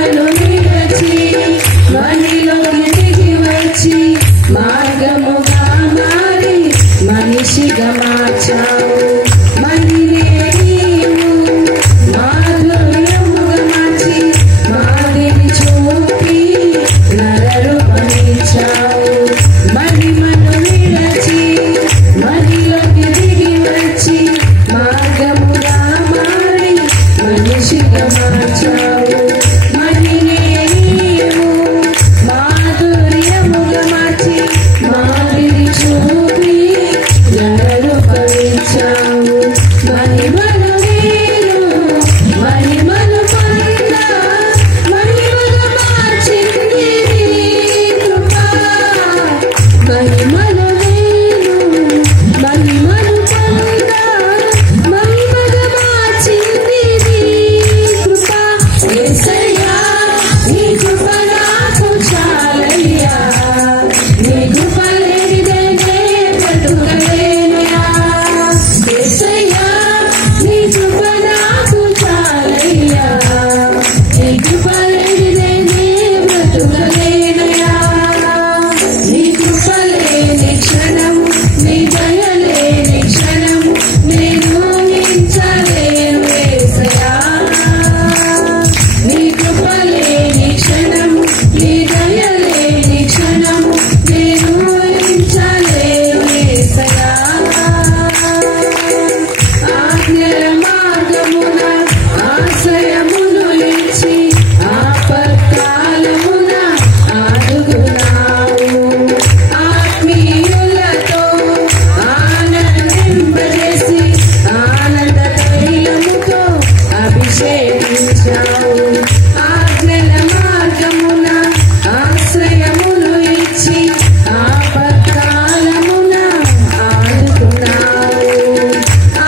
మహిమను విడచి మనిలోకి దిగి వచ్చి మార్గముగా మారి మనిషిగా మార్చావు. మహినే నీవు మాధుర్యముగా మార్చి మాదిరి చూపి నరరూపమిచ్చావు. మహిమను విడచి మనిలోకి దిగి వచ్చి మార్గముగా మారి మనిషిగా మార్చావు. మహినే నీవు మాధుర్యముగా మార్చి మాదిరి చూపి నరరూపమిచ్చావు. మహిమను నీవు మహిమను పొంద మహిమగా మార్చింది నీ కృప. మహిమను నీవు మహిమను పొంద మహిమగా మార్చింది నీ కృప. యేసయ్యా నీ కృప నాకు చాలయ్యా, నీ కృప లేనిదే నే బ్రతుకలేనయ్యా. యేసయ్యా నీ కృప నాకు చాలయ్యా, నీ కృప లేనిదే నే బ్రతుకలేనయ్యా. నీ కృప లేని క్షణము నీ దయ లేని క్షణము నేను ఊహించలేను యేసయ్యా. నీ కృప లేని క్షణము నీ దయ లేని క్షణము నేను ఊహించలేను యేసయ్యా. ఆజ్ఞల మార్గమున ఆశ్రయమును ఇచ్చి ఆపత్కాలమున ఆదుకున్నావు. ఆత్మీయులతో ఆనందింపజేసి ఆనంద తైలముతో అభిషేకించావు. ఆజ్ఞల మార్గమున ఆశ్రయమును ఇచ్చి ఆపత్కాలమున ఆదుకున్నావు.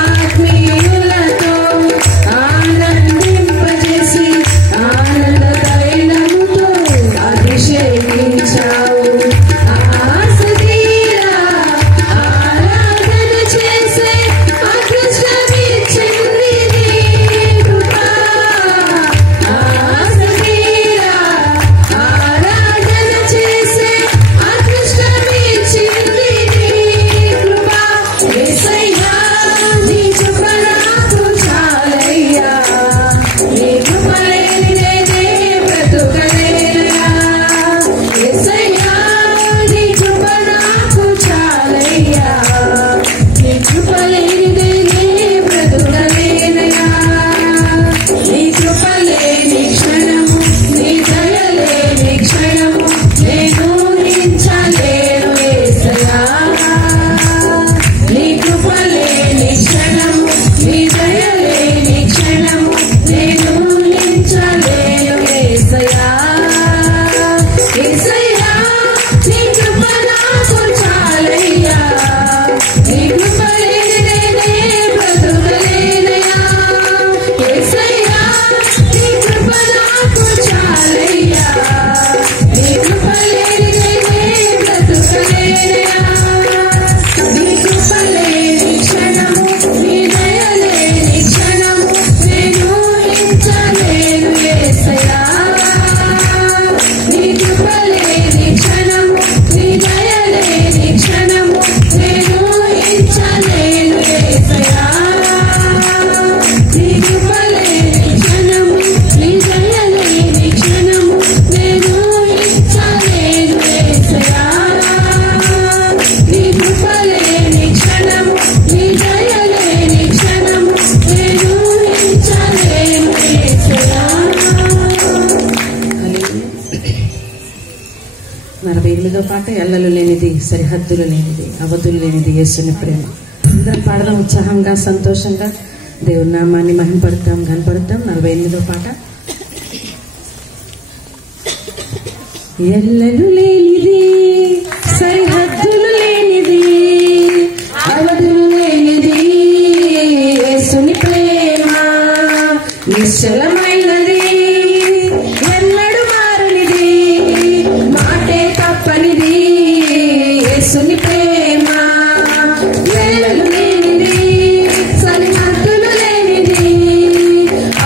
ఆత్మీయులతో ఆనందింపజేసి ఆనంద తైలముతో అభిషేకించావు. ఆశతీరా ఆరాధన చేసే అదృష్టమిచ్చింది నీ కృప. ఆశతీరా ఆరాధన చేసే అదృష్టమిచ్చింది నీ కృప. యేసయ్యా నీ కృప నాకు చాలయ్యా, నీ కృప లేనిదే నే బ్రతుకలేనయ్యా. యేసయ్యా నీ కృప నాకు చాలయ్యా, నీ కృప లేనిదే నే బ్రతుకలేనయ్యా. నీ కృప లేని క్షణము నీ దయ లేని క్షణము నేను ఊహించలేను యేసయ్యా. నీ కృప లేని క్షణము నీ దయ లేని క్షణము నేను ఊహించలేను యేసయ్యా. యేసయ్యా నీ కృప నాకు చాలయ్యా, నీ కృప లేనిదే నే బ్రతుకలేనయ్యా. యేసయ్యా నీ కృప నాకు చాలయ్యా, నీ కృప లేనిదే నే బ్రతుకలేనయ్యా. నీ కృప లేని క్షణము నీ దయ లేని క్షణము నేను ఊహించలేను యేసయ్యా. నీ కృప లేని క్షణము నీ దయ లేని క్షణము నేను ఊహించలేను యేసయ్యా. నీ కృప లేని క్షణము నీ దయ లేని క్షణము నేను ఊహించలేను యేసయ్యా. నీ కృప లేని క్షణము నీ దయ లేని క్షణము నేను ఊహించలేను యేసయ్యా. 48వ పాట ఎల్లలు లేనిది సరిహద్దులు లేనిది అవధులు లేనిది యేసుని ప్రేమ. అందరం పాడదాం ఉత్సాహంగా సంతోషంగా దేవుని నామాన్ని మహిమపడతాం కనపడతాం. 48వ పాట. ఎల్లలు లేనిది సరిహద్దులు లేనిది అవధులు లేనిది యేసుని ప్రేమ. నిశ్చలమైనది ఎన్నడు మారనిది మాటే తప్పనిది యేసుని ప్రేమ. ఎల్లలు లేనిది సరిహద్దులు లేనిది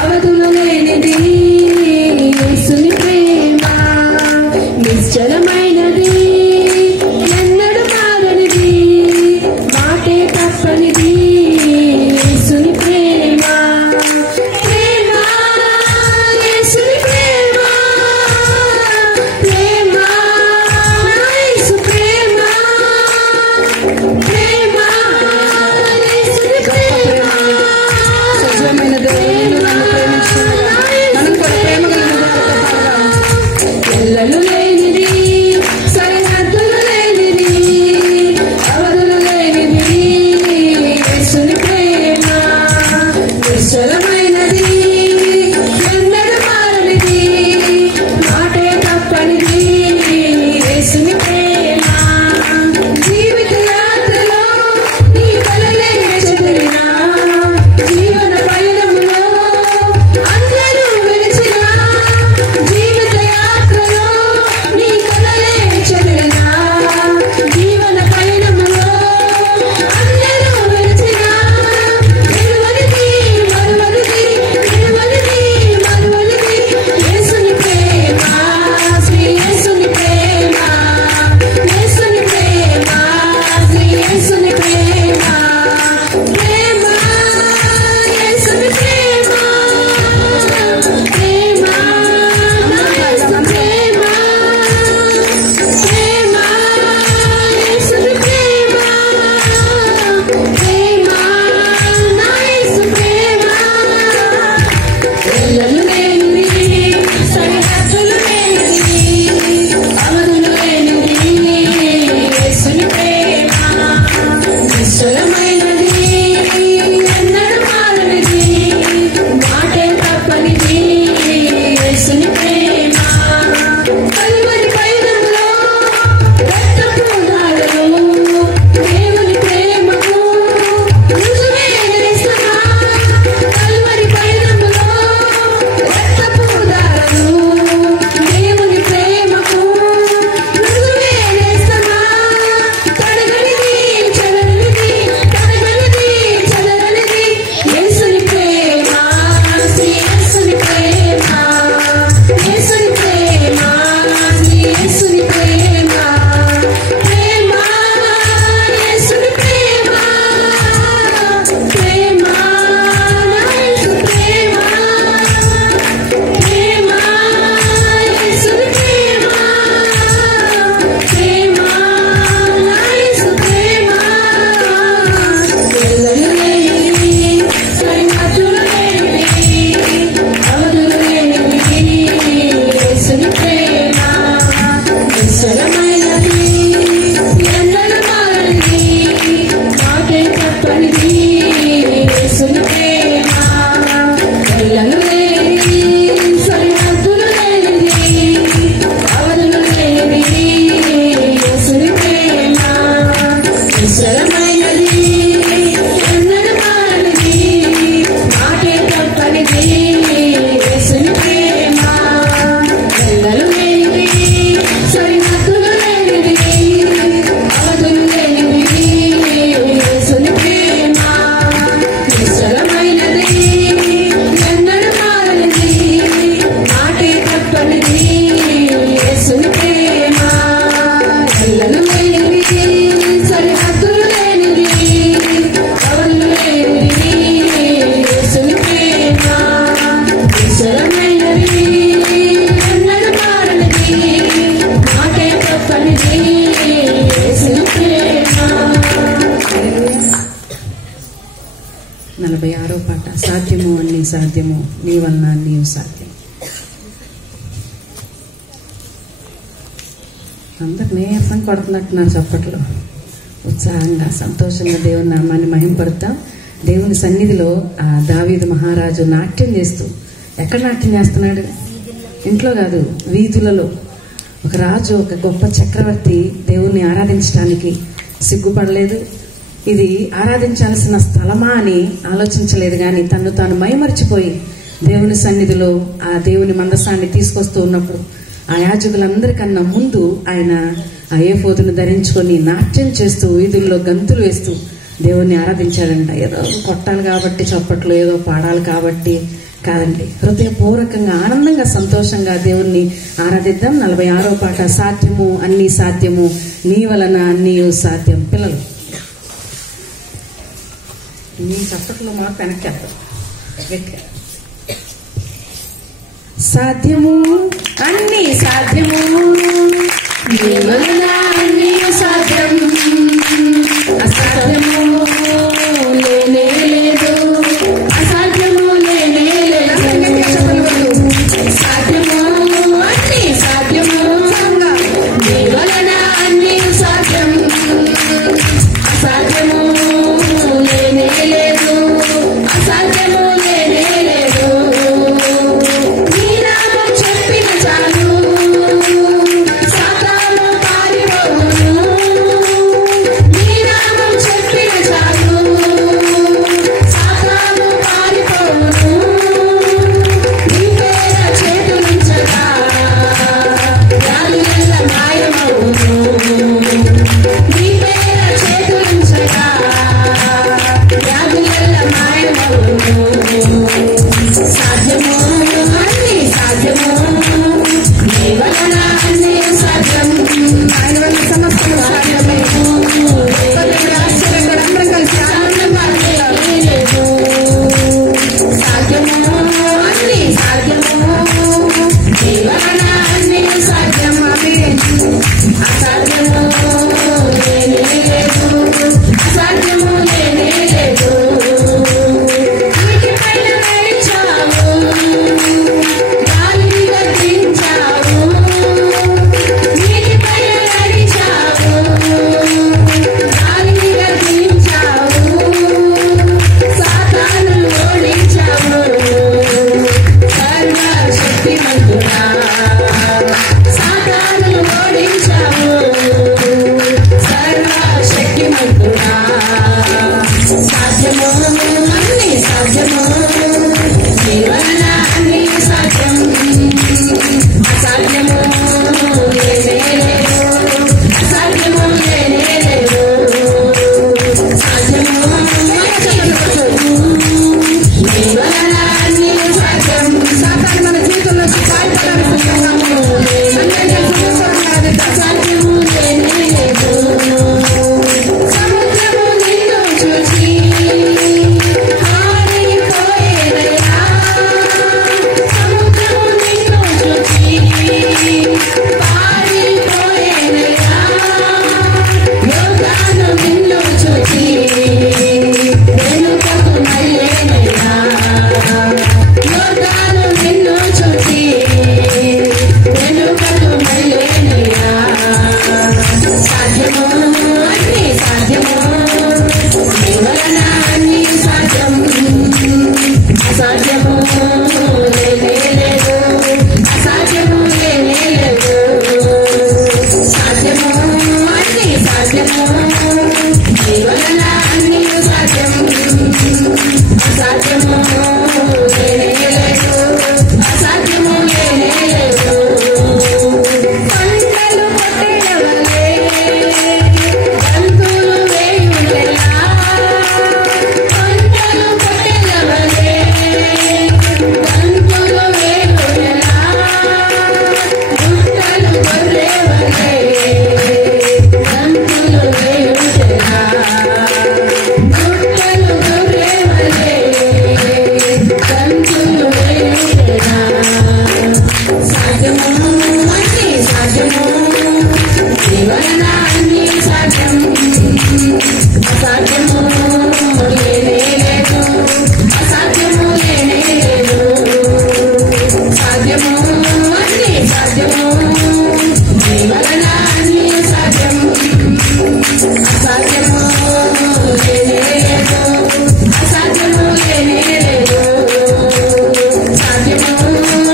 అవధులు లేనిది యేసుని ఎల్లలు లేనిది, సరిహద్దులు లేనిది, అవధులు లేనిది యేసుని ప్రేమ. నిశ్చలమైనది, ఎన్నడూ మారనిది, మాటే తప్పనిది యేసుని ప్రేమ. జీవిత యాత్రలో నీ కలలే చెదిరినా, జీవన పయనములో అందరూ విడిచినా, జీవిత యాత్రలో నీ కలలే చెదిరినా, జీవన పయనములో అందరూ విడిచినా, విడువనిది మరువనిది, విడువనిది మరువనిది యేసుని ప్రేమ. శ్రీ యేసుని ప్రేమ, యేసుని ప్రేమ, శ్రీ యేసుని ప్రేమ. ప్రేమ, యేసుని ప్రేమ, ప్రేమ, నా యేసు ప్రేమ, ప్రేమ, యేసుని ప్రేమ, ప్రేమ, నా యేసు ప్రేమ. ఎల్లలు లేనిది, సరిహద్దులు లేనిది, అవధులు లేనిది యేసుని ప్రేమ. నిశ్చలమైనది, ఎన్నడూ మారనిది, మాటే తప్పనిది యేసుని ప్రేమ. కలువరి పయనములో రక్తపు దారులు, దేవుని ప్రేమకు రుజువే నేస్తమా. కలువరి పయనములో రక్తపు దారులు, దేవుని ప్రేమకు రుజువే నేస్తమా. తడగనిది చెదరనిది, తడగనిది చెదరనిది యేసుని ప్రేమ. శ్రీ యేసుని ప్రేమ, యేసుని ప్రేమ, శ్రీ యేసుని ప్రేమ. ప్రేమ, యేసుని ప్రేమ, ప్రేమ, నా యేసు ప్రేమ, ప్రేమ, యేసుని ప్రేమ, ప్రేమ, నా యేసు ప్రేమ. ఎల్లలు లేనిది, సరిహద్దులు లేనిది, అవధులు లేనిది యేసుని ప్రేమ. నిశ్చలమైనది, ఎన్నడూ మారనిది, మాటే తప్పనిది యేసుని ప్రేమ. ఎల్లలు లేనిది, సరిహద్దులు లేనిది, అవధులు లేనిది యేసుని ప్రేమ. నిశ్చలమైనది, ఎన్నడూ మారనిది, మాటే తప్పనిది యేసుని ప్రేమ. ఎల్లలు లేనిది, సరిహద్దులు లేనిది, అవధులు లేనిది యేసుని ప్రేమ. నిశ్చలమైనది, ఎన్నడూ మారనిది, మాటే తప్పనిది యేసుని ప్రేమ. ఎల్లలు లేనిది, సరిహద్దులు లేనిది, అవధులు లేనిది యేసుని ప్రేమ. నిశ్చలమైనది, ఎన్నడూ మారనిది, మాటే తప్పనిది యేసుని ప్రేమ. 46వ పాట. సాధ్యము అన్ని సాధ్యము, నీ వలన నీవు సాధ్యం. అందరు నీరసం కొడుతున్నట్టున్నారు చప్పట్లో. ఉత్సాహంగా సంతోషంగా దేవుని నామాన్ని మహింపడతాం. దేవుని సన్నిధిలో ఆ దావీదు మహారాజు నాట్యం చేస్తూ, ఎక్కడ నాట్యం చేస్తున్నాడు? ఇంట్లో కాదు, వీధులలో. ఒక రాజు, ఒక గొప్ప చక్రవర్తి దేవుణ్ణి ఆరాధించడానికి సిగ్గుపడలేదు. ఇది ఆరాధించాల్సిన స్థలమా అని ఆలోచించలేదు. కానీ తను తాను మైమరిచిపోయి దేవుని సన్నిధిలో ఆ దేవుని మందసాన్ని తీసుకొస్తూ ఉన్నప్పుడు ఆ యాజకులందరికన్నా ముందు ఆయన ఆ ఏఫోదును ధరించుకొని నాట్యం చేస్తూ వీధుల్లో గంతులు వేస్తూ దేవుణ్ణి ఆరాధించాడంట. ఏదో కొట్టాలి కాబట్టి చప్పట్లు, ఏదో పాడాలి కాబట్టి కాదండి. హృదయపూర్వకంగా ఆనందంగా సంతోషంగా దేవుణ్ణి ఆరాధిద్దాం. 46వ పాట. సాధ్యము అన్ని సాధ్యము, నీ వలన అన్నీ సాధ్యం. పిల్లలు నీ చప్పట్లో మాకు వెనక్కేస్తారు. సాధ్యము అన్ని సాధ్యము, నీ వలన అన్నీ సాధ్యం. అసాధ్యము లేనే లేదు, అసాధ్యము లేనే లేదు. సాధ్యము అన్ని సాధ్యము, అసాధ్యము లేనే లేదు, అసాధ్యము లేనే లేదు. సాధ్యము అన్ని సాధ్యము, నీ వలన అన్ని సాధ్యం. అసాధ్యము లేనే లేదు, అసాధ్యము లేనే లేదు. సాధ్యము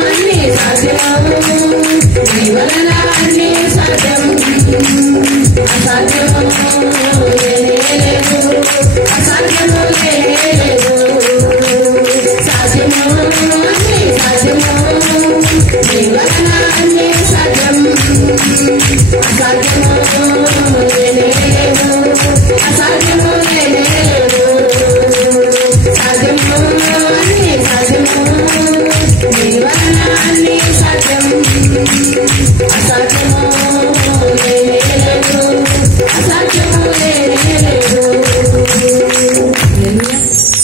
అన్ని సాధ్యము, నీ వలన అన్ని సాధ్యం. అసాధ్యము లేనే లేదు, అసాధ్యము లేనే లేదు. సాధ్యము అన్ని సాధ్యము, నీ వలన అన్ని సాధ్యం. అసాధ్యము లేనే లేదు, అసాధ్యము లేనే లేదు. సాధ్యము అన్ని సాధ్యము, నీ వలన అన్ని సాధ్యం. అసాధ్యము లేనే లేదు, అసాధ్యము లేనే లేదు.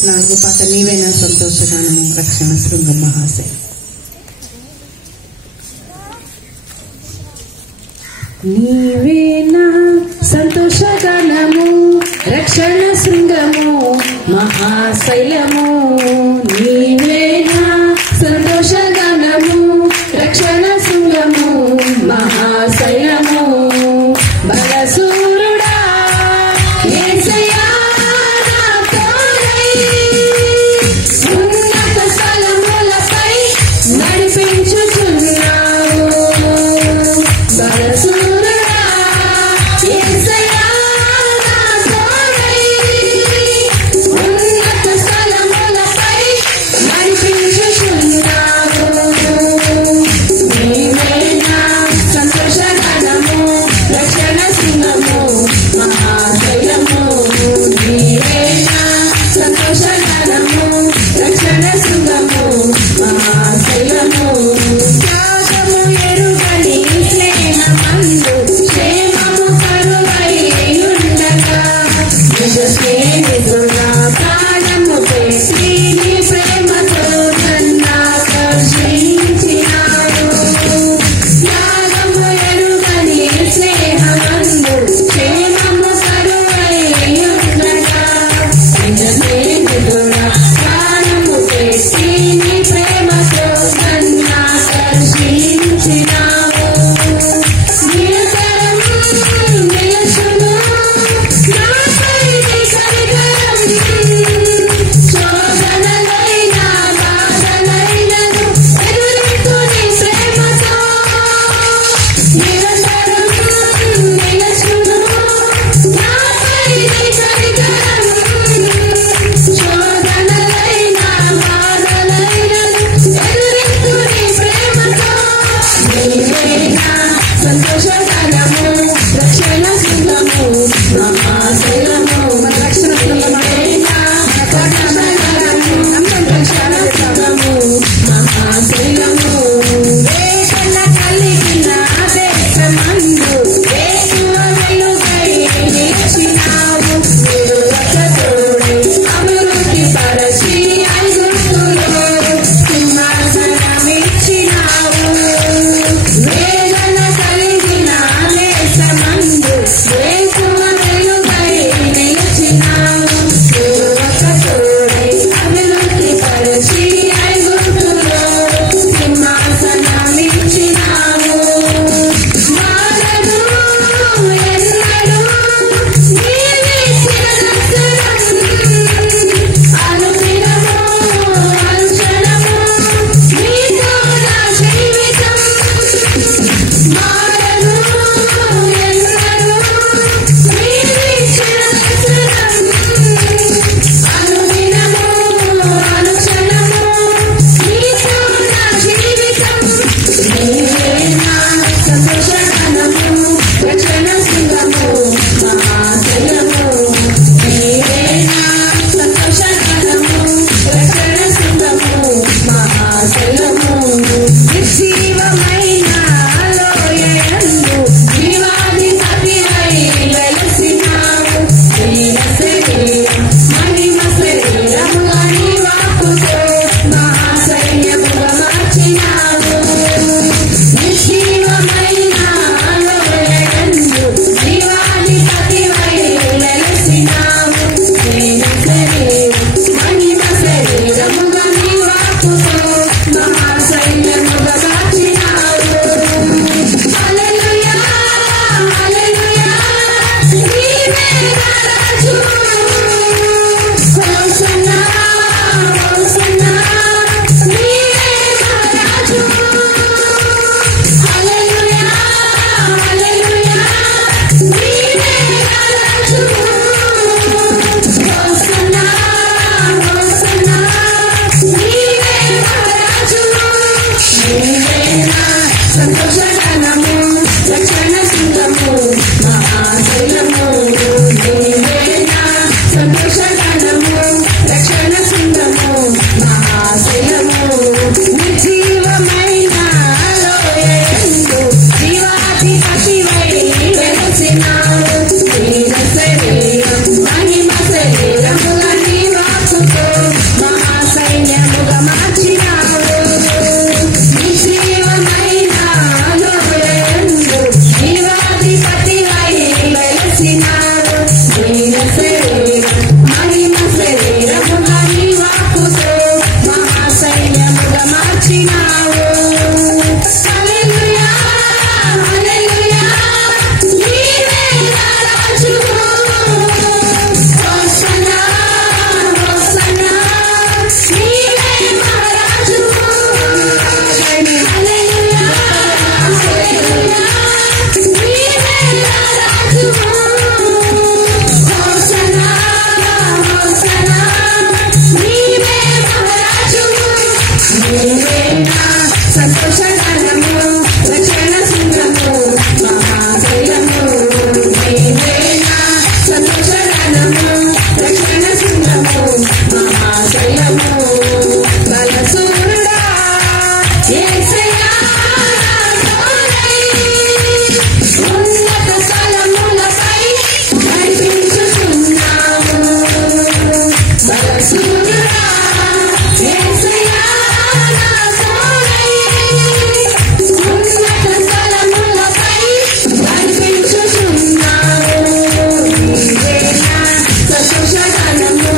నాలుగో పాట నీవేనా సంతోషగానము రక్షణ శృంగం మహాశయ. నీవేనా సంతోషగానము రక్షణ శృంగము మహాశైలము. నీవేనా సంతోషగానము రక్షణ శృంగము మహాశైలము. బలసూరుడా యేసయ్యా నా తోడై, ఉన్నత స్థలములపై నడిపించుచున్నావు. బలసూరుడా యేసయ్యా నా తోడై, ఉన్నత స్థలములపై సంతోషగానము రక్షణ సింగము మహాశైలము నీవేనా సంతోషగానము రక్షణ సింగము మహాశైలము నిర్జీవమైన లోయయందు జీవాధిపతివై వెలసినావు నీన శరీరం మహిమ శరీరముగా నీ వాక్కుతో మహాసైన్యముగా మార్చినావు నిర్జీవమైన లోయయందు జీవాధిపతివై వెలసినావు నీన శరీరం మహిమ శరీరముగా నీ వాక్కుతో మహాసైన్యముగా మార్చినావు. హల్లెలూయా హల్లెలూయా నీవే నా రాజువు హోసన్నా హోసన్నా నీవే మా రాజువు హల్లెలూయా హల్లెలూయా నీవే నా రాజువు హోసన్నా హోసన్నా నీవే మా రాజువు నీవేనా సంతోషగానము రక్షణ సింగము మహాశైలము నీవేనా సంతోషగానము రక్షణ సింగము మహాశైలము బలసూరుడా యేసయ్యా తోడై ఉన్నత స్థలములపై నడిపించుచున్నావు బలసూరుడా యేసయ్యా తోడై ఉన్నత స్థలములపై నడిపించుచున్నావు నీవేనా సంతోషగానము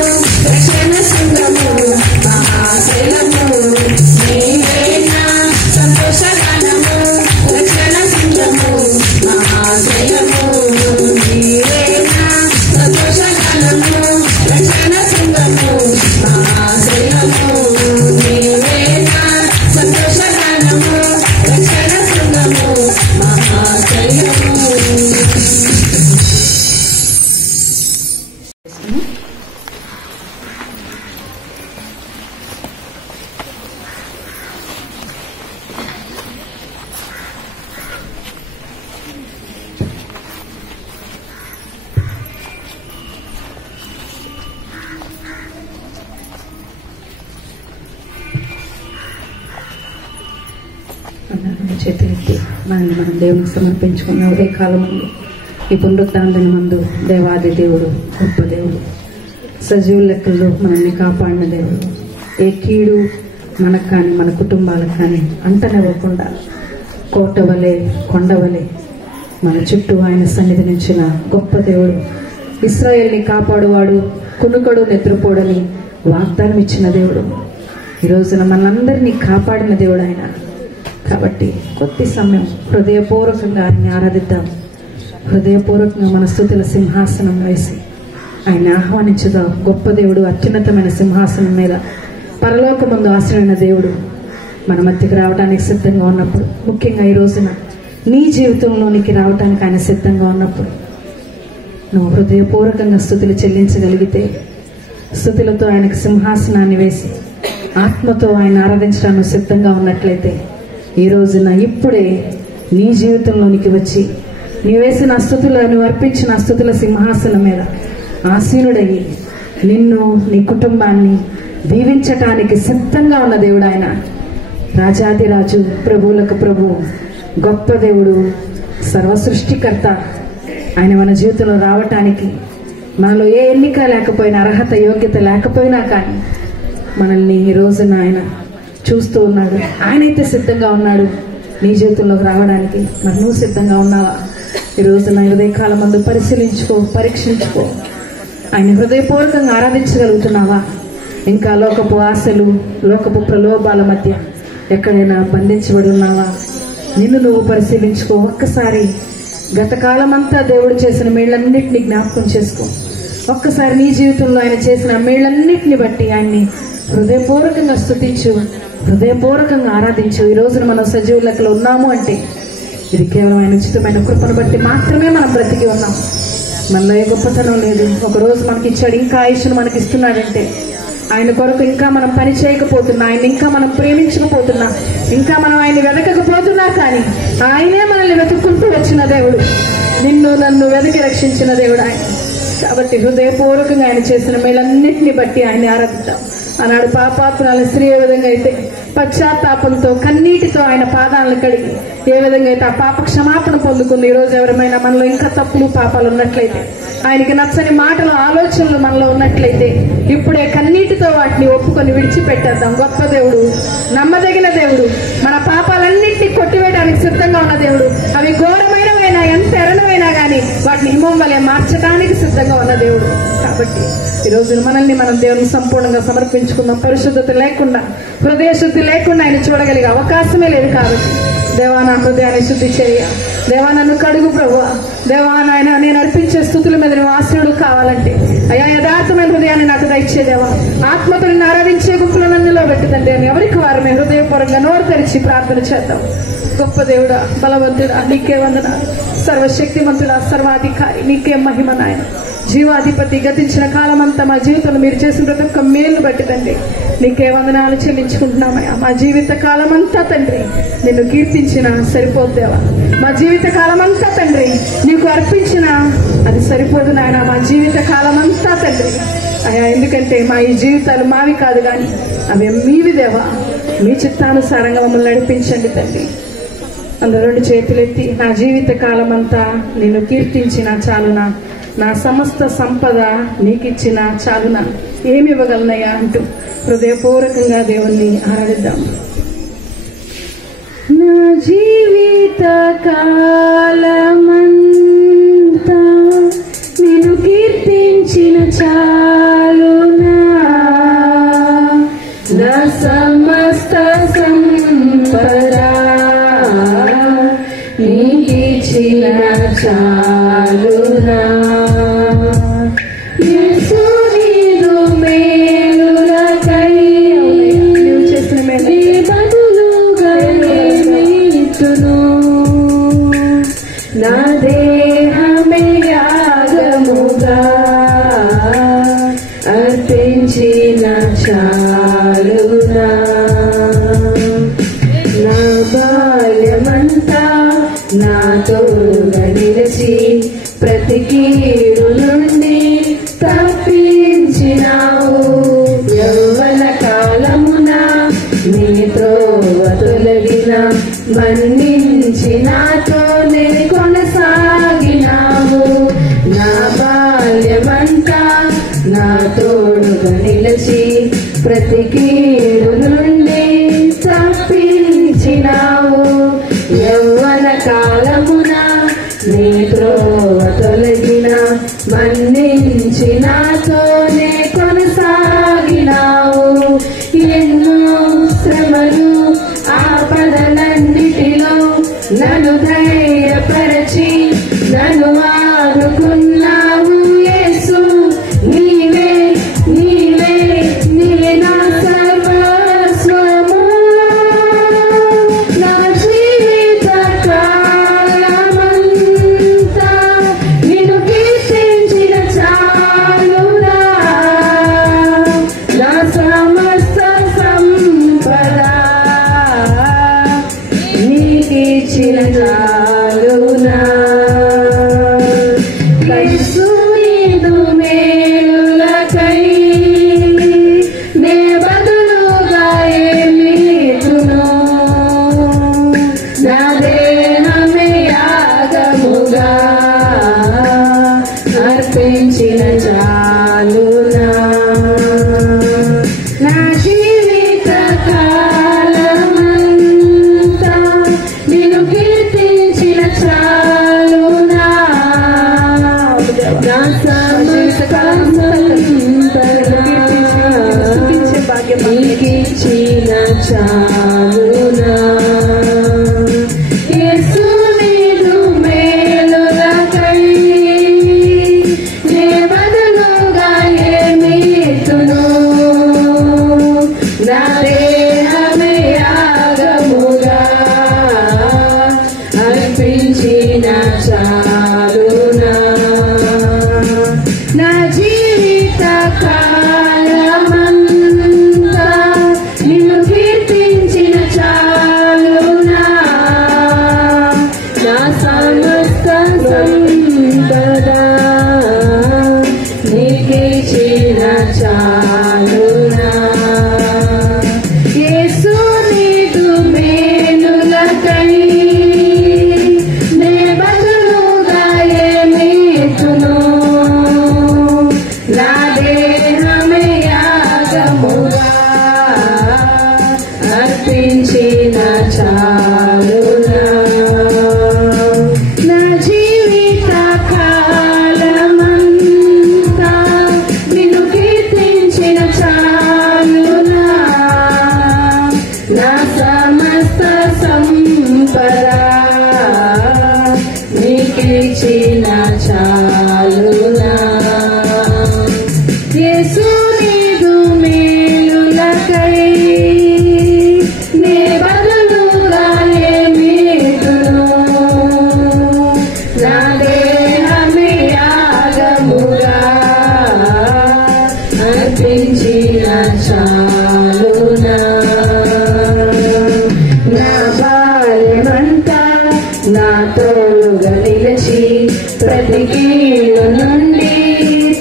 రక్షణ సింగము మహాశైలము నీవేనా సంతోషగానము రక్షణ సింగము మహాశైలము నీవేనా సంతోషగానము రక్షణ సింగము మహాశైలము నీవేనా సంతోషగానము రక్షణ సింగము మహాశైలము. చేతులెత్తి మనల్ని మనం దేవునికి సమర్పించుకున్న ఉదయ కాలమందు ఈ పునరుత్థాన మందు దేవాది దేవుడు గొప్ప దేవుడు సజీవుల లెక్కల్లో మనల్ని కాపాడిన దేవుడు ఏ కీడు మనకు కానీ మన కుటుంబాలకు కానీ అంటనివ్వకుండా కోట వలె కొండ వలె మన చుట్టూ ఆయన సన్నిధి నుంచిన గొప్ప దేవుడు ఇశ్రాయేల్ని కాపాడువాడు కునుకడు నిద్రపోడని వాగ్దానం ఇచ్చిన దేవుడు ఈ రోజున మనందరినీ కాపాడిన దేవుడు ఆయన. కాబట్టి కొద్ది సమయం హృదయపూర్వకంగా ఆయన్ని ఆరాధిద్దాం. హృదయపూర్వకంగా మన స్తుతుల సింహాసనం వేసి ఆయన ఆహ్వానించుదాం. గొప్ప దేవుడు అత్యున్నతమైన సింహాసనం మీద పరలోకమందు ఆశ్రయమైన దేవుడు మన మధ్యకి రావడానికి సిద్ధంగా ఉన్నప్పుడు, ముఖ్యంగా ఈ రోజున నీ జీవితంలోనికి రావడానికి ఆయన సిద్ధంగా ఉన్నప్పుడు నువ్వు హృదయపూర్వకంగా స్తుతులు చెల్లించగలిగితే, స్తుతులతో ఆయనకు సింహాసనాన్ని వేసి ఆత్మతో ఆయన ఆరాధించడానికి సిద్ధంగా ఉన్నట్లయితే ఈ రోజున ఇప్పుడే నీ జీవితంలోనికి వచ్చి నీ వేసిన స్తుతులను అర్పించిన స్తుతుల సింహాసనం మీద ఆసీనుడయ్యి నిన్ను నీ కుటుంబాన్ని దీవించటానికి సిద్ధంగా ఉన్న దేవుడు ఆయన. రాజాదిరాజు, ప్రభువులకు ప్రభు, గొప్ప దేవుడు, సర్వ సృష్టికర్త. ఆయన మన జీవితంలో రావటానికి మనలో ఏ ఎన్నిక లేకపోయినా, అర్హత యోగ్యత లేకపోయినా కానీ మనల్ని ఈ రోజున ఆయన చూస్తూ ఉన్నాడు. ఆయనైతే సిద్ధంగా ఉన్నాడు నీ జీవితంలోకి రావడానికి. మరి నువ్వు సిద్ధంగా ఉన్నావా? ఈ రోజున హృదయకాలం మందు పరిశీలించుకో, పరీక్షించుకో. ఆయన హృదయపూర్వకంగా ఆరాధించగలుగుతున్నావా? ఇంకా లోకపు ఆశలు, లోకపు ప్రలోభాల మధ్య ఎక్కడైనా బంధించబడి ఉన్నావా? నిన్ను నువ్వు పరిశీలించుకో. ఒక్కసారి గతకాలం అంతా దేవుడు చేసిన మేళ్ళన్నిటినీ జ్ఞాపకం చేసుకో. ఒక్కసారి నీ జీవితంలో ఆయన చేసిన మేళ్ళన్నిటిని బట్టి ఆయన్ని హృదయపూర్వకంగా స్తుతించు, హృదయపూర్వకంగా ఆరాధించు. ఈ రోజున మనం సజీవ లెక్కలో ఉన్నాము అంటే ఇది కేవలం ఆయన ఉచితమైన కృపను బట్టి మాత్రమే మనం బ్రతికి ఉన్నాం. మనలో ఏ గొప్పతనం లేదు. ఒకరోజు మనకి ఇచ్చాడు, ఇంకా ఆయుష్ను మనకి ఇస్తున్నాడంటే ఆయన కొరకు ఇంకా మనం పని చేయకపోతున్నా, ఆయన ఇంకా మనం ప్రేమించకపోతున్నా, ఇంకా మనం ఆయన వెతకకపోతున్నా, కానీ ఆయనే మనల్ని వెతుక్కుంటూ వచ్చిన దేవుడు, నిన్ను నన్ను వెతికి రక్షించిన దేవుడు ఆయన. కాబట్టి హృదయపూర్వకంగా ఆయన చేసిన మేలన్నింటినీ బట్టి ఆయన ఆరాధిద్దాం. ఆనాడు పాపాత్మురాలు స్త్రీ ఏ విధంగా అయితే పశ్చాత్తాపంతో కన్నీటితో ఆయన పాదాలను కడిగి ఏ విధంగా అయితే ఆ పాప క్షమాపణ పొందుకుంది, ఈరోజు ఎవరైనా మనలో ఇంకా తప్పులు పాపాలు ఉన్నట్లయితే, ఆయనకి నచ్చని మాటలు ఆలోచనలు మనలో ఉన్నట్లయితే ఇప్పుడే కన్నీటితో వాటిని ఒప్పుకొని విడిచిపెట్టేద్దాం. గొప్ప దేవుడు, నమ్మదగిన దేవుడు, మన పాపాలన్నింటినీ కొట్టివేయడానికి సిద్ధంగా ఉన్న దేవుడు. అవి ఘోరమైనవైనా ఎంత ఎర్రనవైనా కానీ వాటిని హిమం వలె మార్చడానికి సిద్ధంగా ఉన్న దేవుడు. కాబట్టి ఈ రోజు మనల్ని మనం దేవునికి సంపూర్ణంగా సమర్పించుకుందాం. పరిశుద్ధత లేకుండా, హృదయ శుద్ధి లేకుండా ఆయన చూడగలిగే అవకాశమే లేదు. కాబట్టి దేవా, నా హృదయాన్ని శుద్ధి చేయ, దేవా నన్ను కడుగు ప్రభువా, దేవా నాయన నేను అర్పించే స్థుతుల మీద నువ్వు ఆశ్రయుడు కావాలంటే అయ్యా యథార్థమైన హృదయాన్ని నాకు దయచే దేవా. ఆత్మతో నిన్ను ఆరాధించే గుంపులో నన్నులో పెట్టదండి అని ఎవరికి వారమే హృదయపూర్వకంగా నోరు తెరిచి ప్రార్థన చేద్దాం. గొప్ప దేవుడా, బలవంతుడా, నీకే వందనాలు. సర్వశక్తిమంతుడా, సర్వాధికారి, నీకే మహిమ నాయన. జీవాధిపతి, గతించిన కాలమంతా మా జీవితంలో మీరు చేసిన ప్రతి ఒక్క మేలును బట్టి తండ్రి నీకే వందనాలు చెల్లించుకుంటున్నామయ్యా. మా జీవిత కాలమంతా తండ్రి నిన్ను కీర్తించిన సరిపోదు దేవా. మా జీవిత కాలమంతా తండ్రి నీకు అర్పించిన అది సరిపోదు నాయన. మా జీవిత కాలమంతా తండ్రి అయ్యా, ఎందుకంటే మా ఈ జీవితాలు మావి కాదు కానీ అవి మీవి దేవా. మీ చిత్తానుసారంగా మమ్మల్ని నడిపించండి తండ్రి. అందరూ రెండు చేతులెత్తి, నా జీవిత కాలమంతా నిన్ను కీర్తించిన చాలునా, నా సమస్త సంపద నీకిచ్చిన చాలునా, ఏమి ఇవ్వగలనయ్యా అంటూ హృదయపూర్వకంగా దేవుణ్ణి ఆరాధిద్దాం. నా జీవిత కాలమంతా నిన్ను కీర్తించిన చాలునా, నా సమస్త సంపద నీకిచ్చిన చాలునా. నా దేహమే యాగముగా అర్పించిన చాలునా. నా బాల్యమంతా నాతోగా నిలిచి ప్రతి కీడు నుండి తప్పించినావు. యవ్వన కాలమున నీతో తొలగిన మన్నించి నాతోనే కొనసాగినావు. నా బాల్యమంతా నా తోడుగా నిలిచి ప్రతి కీడు నుండి తప్పించినావు. యవ్వన కాలమున నీ త్రోవ తొలగిన మన్నించి నాతోనే కొనసాగినావు. ఎన్నో శ్రమలు ఆపదలన్నిటిలో నన్ను ధైర్యపరచి నన్ను ఆదుకున్నావు. యేసు నీవే నీవే నీవే నా సర్వస్వము. నా జీవిత కాలమంతా నిన్ను కీర్తించిన చాలునా, నా సమస్త సంపద నీకిచ్చిన చాలునా. యేసు నీదు మేలులకై నే బదులుగా ఏమిచ్చును. నా దేహమే యాగముగా అర్పించిన చాలునా. నా జీవిత కాలమంతా నిన్ను కీర్తించిన చాలునా. నా సమస్త నీకిచ్చిన చాలునా. యేసు నీదు మేలులకై నే బదులుగా ఏమిచ్చును. నా దేహమే యాగముగా అర్పించిన చాలునా. నా జీవిత కాలమంతా నిలిచిన చాలునా యేసు నీదు మేలులకై నే బదులుగా ఏమిటును నా దేహమే యాగముగా అర్పించిన చాలునా నా బాల్యమంతా నా తోడుగా నిలిచి ప్రతి కీడు నుండి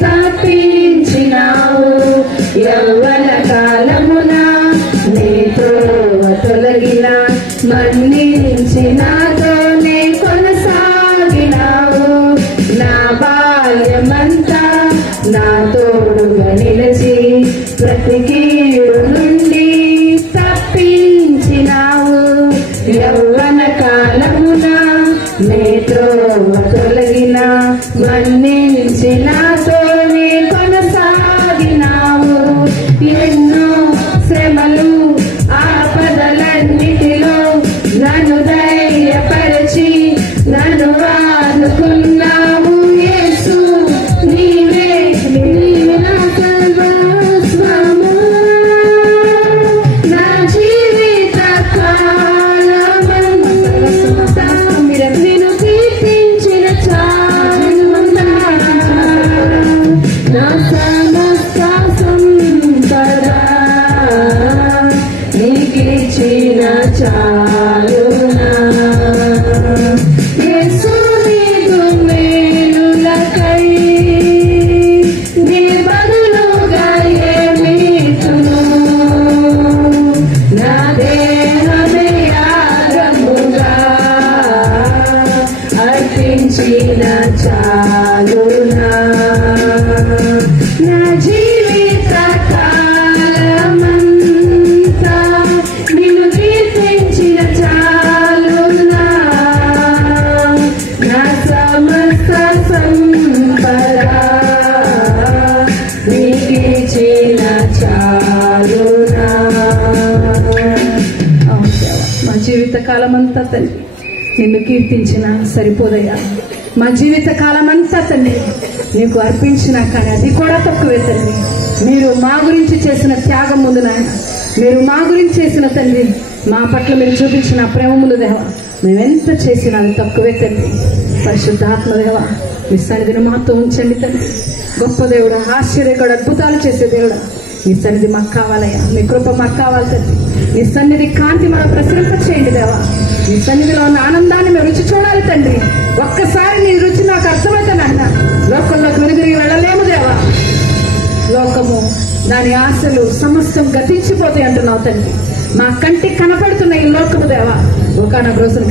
తప్పించినావు యవ్వన కాలమున నీ త్రోవ తొలగిన మన్నించి నాతోనే కొనసాగినావు నా బాల్యమంతా నా తోడుగా నిలిచి ప్రతి కీడు నుండి తప్పించినావు యవ్వన కాలమున నీ త్రోవ తొలగిన మన్నించి నాతోనే కొనసాగినావు ఎన్నో శ్రమలు ఆపదలన్నిటిలో నన్ను ధైర్యపరిచి నన్ను ఆదుకున్నావు యేసు నీవే నా సర్వస్వము నా జీవిత కాలమంతా నిన్ను కీర్తించిన చాలునా నా సమస్త సంపద నీకిచ్చిన చాలునా యేసు నీదు మేలులకై నీ బదులుగా ఏమిటును నా దేహమే యాగముగా అర్పించిన చాలునా నా జీవిత కాలమంతా నిన్ను కీర్తించిన చాలునా నా సమస్త సంపద నీకిచ్చిన చాలునా మా జీవిత కాలమంతా తండ్రి నిన్ను కీర్తించిన సరిపోదయ్యా మా జీవిత కాలమంతా తండ్రి నీకు అర్పించినా కానీ అది కూడా తక్కువే తండ్రి మీరు మా గురించి చేసిన త్యాగం ముందు నాయన మీరు మా గురించి చేసిన తండ్రి మా పట్ల మీరు చూపించిన ప్రేమ ముందు దేవా మేమెంత చేసినా అది తక్కువే తండ్రి పరిశుద్ధాత్మ దేవా మీ సన్నిధిని మాతో ఉంచండి తండ్రి గొప్ప దేవుడు ఆశ్చర్యకుడు అద్భుతాలు చేసే దేవుడా నీ సన్నిధి మాకు కావాలయ్యా మీ కృప మాకు కావాలి తండ్రి నీ సన్నిధి కాంతి మనం ప్రసరింప చేయండి దేవా నీ సన్నిధిలో ఉన్న ఆనందాన్ని మేము రుచి చూడాలి తండ్రి ఒక్కసారి నీ రుచి నాకు అర్థమైతే నాన్న లోకంలోకి వెనుదిరిగి వెళ్ళలేము దేవా లోకము దాని ఆశలు సమస్తం గతించిపోతాయి అంటున్నావు తండ్రి మా కంటికి కనపడుతున్న ఈ లోకము దేవా ఒకనొక రోజున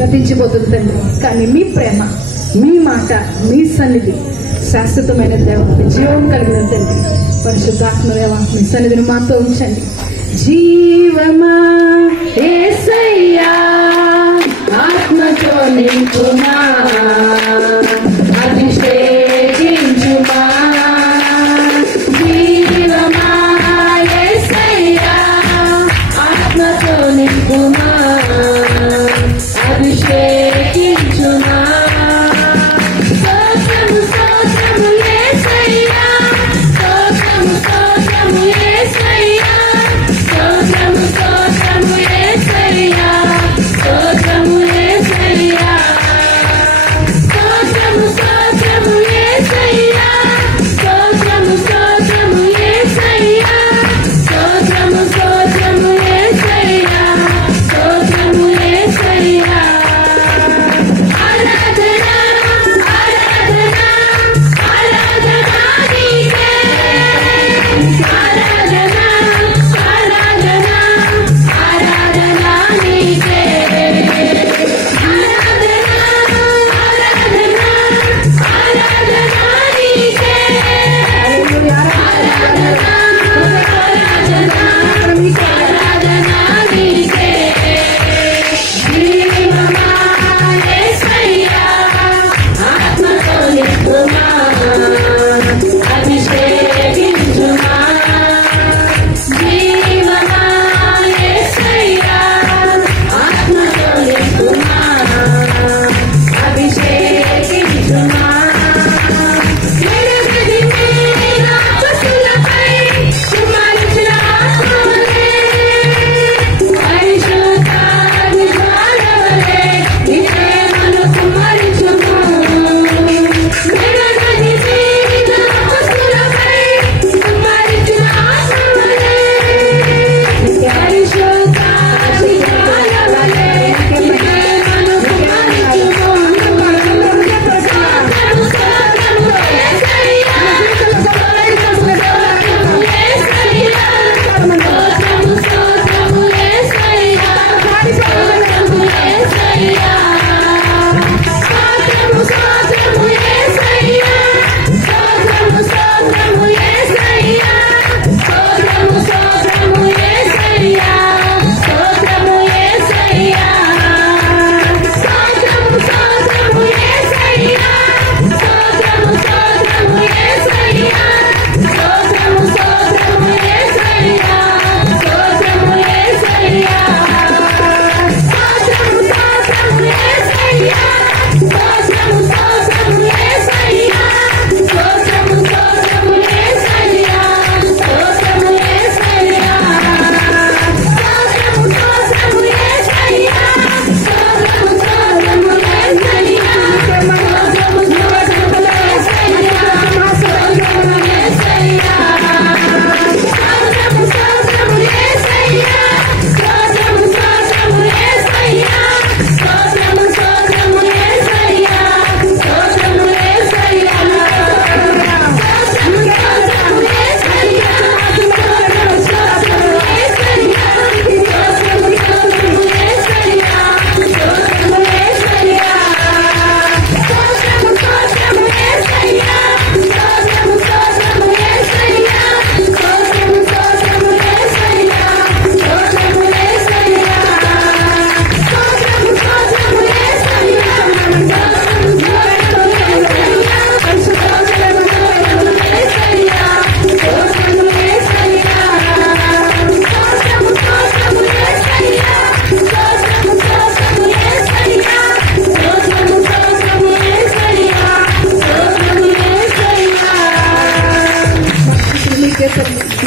గతించిపోతుంది తండ్రి కానీ మీ ప్రేమ మీ మాట మీ సన్నిధి శాశ్వతమైన దేవ జీవం కలిగిన తండ్రి పరిశుద్ధాత్మ దేవ మీ సన్నిధిని మాతో ఉంచండి జీవమా యేసయ్యా ఆత్మతో నింపుమా అభిషేకించుమా జీవమా యేసయ్యా ఆత్మతో నింపుమా అభిషేకించుమా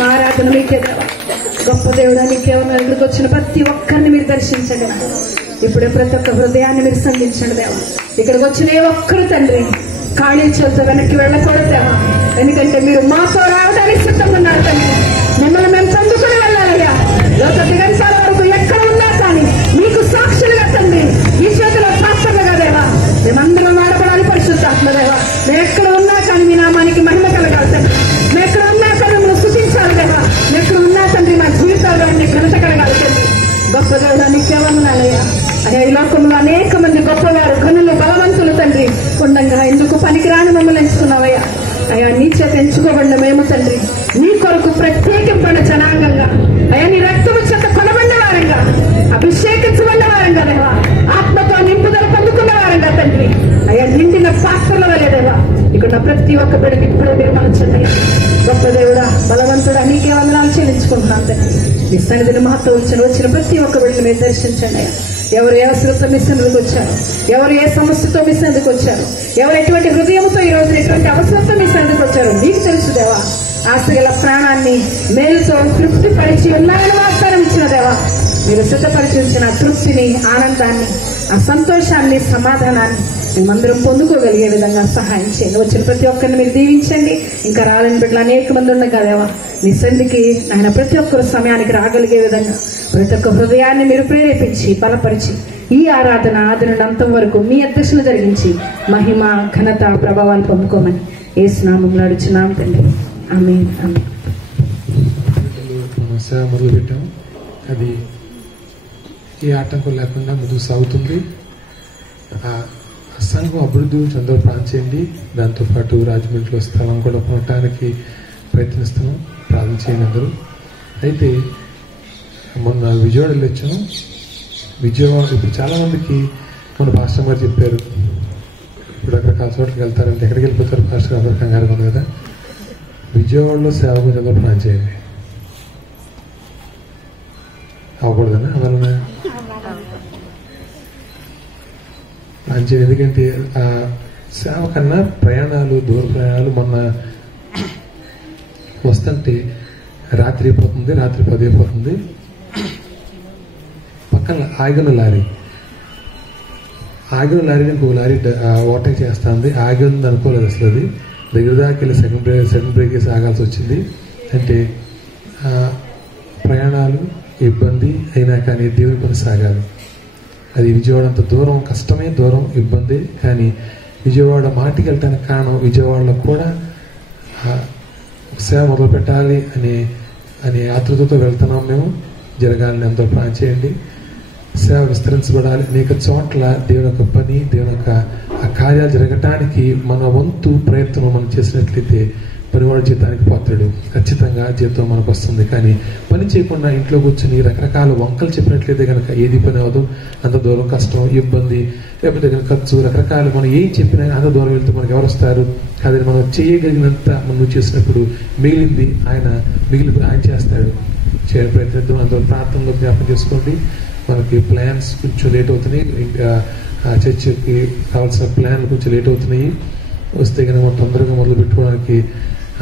ఆరాధన మీకే దేవా. గొప్ప దేవుడా, నీకేమన్నా ఇక్కడికి వచ్చిన ప్రతి ఒక్కరిని మీరు దర్శించండి. ఇప్పుడే ప్రతి ఒక్క హృదయాన్ని మీరు సంధించండి దేవా. ఇక్కడికి వచ్చిన ఏ ఒక్కరు తండ్రి ఖాళీ చేతులతో వెనక్కి వెళ్ళకూడదు దేవా. ఎందుకంటే మీరు మాతో రావడానికి సిద్ధంగా ఉన్నారు తండ్రి. మిమ్మల్ని మేము పొందుకుని వెళ్ళాలయ్యా. లోక దిగంతాల వరకు ఎక్కడ ఉన్నా కానీ మీకు సాక్షులుగా తండ్రి ఈ చేతిలో పాత్రలుగా దేవా మేమందరం వాడబడాలి. పరిశుద్ధాత్మ దేవా, మేము ఎక్కడ ఉన్నా కానీ మీ నామానికి మహిమ కలగాలి తండ్రి. మేము ఎక్కడ ఉన్నా కానీ మిమ్మల్ని స్తుతించాలి దేవా. ఎక్కడ ఉన్నా తండ్రి మా జీవితాల్లో అన్ని ఘనత కలగాలి తండ్రి. గొప్ప దేవుడా, నీకేమన్నానయ్యా. అయ్యా, ఈ లోకంలో అనేక మంది గొప్పవారు, ఘనులు, బలవంతులు తండ్రి ఉండగా ఎందుకు పనికిరాని మమ్మల్ని ఎంచుకున్నావయ్యా. అయ్యా, నీ చేత ఎంచుకోబడిన మేము తండ్రి నీ కొరకు ప్రత్యేకింపడిన జనాంగంగా, అయ్యా నీ రక్తము చేత కొనబడిన వారంగా, అభిషేకించబడిన వారంగా దేవా, ఆత్మతో నింపుదల పొందుకున్న వారంగా తండ్రి అయ్యా నిండిన పాత్రల వలె దేవా ఇక్కడ ప్రతి ఒక్క బిడ్డకి ఇప్పుడే మీరు మనచండి. గొప్ప దేవుడా, బలవంతుడా, నీకే వందనాలు చెల్లించుకుంటున్నాను తండ్రి. మీ సన్నిధిని మాతో వచ్చిన ప్రతి ఒక్క బిడ్డని మీరు దర్శించండి. ఎవరు ఏ అవసరంతో మీ సన్నిధికి వచ్చారు, ఎవరు ఏ సమస్యతో మీ సన్నిధికి వచ్చారు, ఎవరు ఎటువంటి హృదయంతో ఈ రోజు ఎటువంటి అవసరంతో మీ సన్నిధికి వచ్చారు మీకు తెలుసు దేవా. ఆశగల ప్రాణాన్ని మేలుతో తృప్తి పరిచి ఉన్నాయని వాగ్దానం ఇచ్చిన దేవా, మీరు సిద్ధపరిచి ఉంచిన తృప్తిని, ఆనందాన్ని, ఆ సంతోషాన్ని, సమాధానాన్ని మేమందరం పొందుకోగలిగే విధంగా సహాయం చేయండి. వచ్చిన ప్రతి ఒక్కరిని మీరు దీవించండి. ఇంకా రాలని బిడ్డలు అనేక మంది ఉండగా దేవా మీ సన్నిధికి ఆయన ప్రతి ఒక్కరు సమయానికి రాగలిగే విధంగా ప్రతి ఒక్క హృదయాన్ని మీరు ప్రేరేపించి బలపరిచి ఈ ఆరాధన ఆదరణంతం వరకు మీ అధ్యక్షులు జరిగించి మహిమ, ఘనత, ప్రభావాలు పొందుకోమని యేసు నామములో అడుగుచున్నాం తండ్రి. ఆమేన్. ఆమేన్. సేవ మొదలు పెట్టాము. అది ఏ ఆటంకం లేకుండా ముందుకు సాగుతుంది. ఆ సంఘం అభివృద్ధి గురించి అందరూ ప్లాన్ చేయండి. దాంతోపాటు రాజమండ్రిలో స్థలం కూడా కొనడానికి ప్రయత్నిస్తున్నాం. ప్రార్థన చేయండి అందరూ. అయితే మొన్న విజయవాడ వెళ్ళొచ్చాము. విజయవాడ ఇప్పుడు చాలామందికి మన పాస్టర్ గారు చెప్పారు, ఇప్పుడు రకరకాల చోట్లకి వెళ్తారంటే ఎక్కడికి వెళ్ళిపోతారు పాస్టర్, అందరూ కంగారుగా ఉంది కదా. విజయవాడలో సేవ గురించి అందరూ ప్లాన్ చేయండి. అవ్వకూడదనా? అందువలన ప్లాన్ చేయండి. ఎందుకంటే ఆ సేవ కన్నా ప్రయాణాలు, దూర ప్రయాణాలు, మొన్న వస్తుంటే రాత్రి అయిపోతుంది, రాత్రి 10 అయిపోతుంది. పక్కన ఆగిన లారీ ఇంకో లారీ ఓవర్టేక్ చేస్తుంది. ఆగి ఉంది అనుకోలేదు అసలు. అది దగ్గర దాకా వెళ్ళి సెకండ్ బ్రేక్ వేసి ఆగాల్సి వచ్చింది. అంటే ప్రయాణాలు ఇబ్బంది అయినా కానీ దేవుని పని సాగాలి. అది విజయవాడ అంత దూరం, కష్టమే, దూరం, ఇబ్బంది. కానీ విజయవాడ మాటికి వెళ్ళటానికి కారణం విజయవాడలో కూడా సేవ మొదలు పెట్టాలి అనే ఆతృతతో వెళ్తున్నాం మేము. జరగాలని అందరూ ప్లాన్ చేయండి. సేవ విస్తరించబడాలి. అనేక చోట్ల దేవుని యొక్క పని, దేవుని యొక్క ఆ కార్యాలు జరగటానికి మన వంతు ప్రయత్నం మనం చేసినట్లయితే పనివాడు జీతానికి పాత్రుడు. ఖచ్చితంగా జీతం మనకు వస్తుంది. కానీ పని చేయకుండా ఇంట్లో కూర్చొని రకరకాల వంకలు చెప్పినట్లయితే కనుక ఏది పని అవ్వదు. అంత దూరం కష్టం, ఇబ్బంది, లేకపోతే ఖర్చు, రకరకాలు. మనం ఏం చెప్పినా అంత దూరం వెళ్తే మనకు ఎవరు వస్తారు? కానీ మనం చేయగలిగినంత మనం చేసినప్పుడు మిగిలింది ఆయన చేస్తాడు. చేయని ప్రయత్నిద్దాం. అందరూ ప్రార్థనలో జ్ఞాపకం చేసుకోండి. మనకి ప్లాన్స్ కొంచెం లేట్ అవుతున్నాయి. ఇంకా ఆ చర్చికి కావాల్సిన ప్లాన్లు కొంచెం లేట్ అవుతున్నాయి. వస్తే కనుక మనం తొందరగా మొదలు పెట్టుకోవడానికి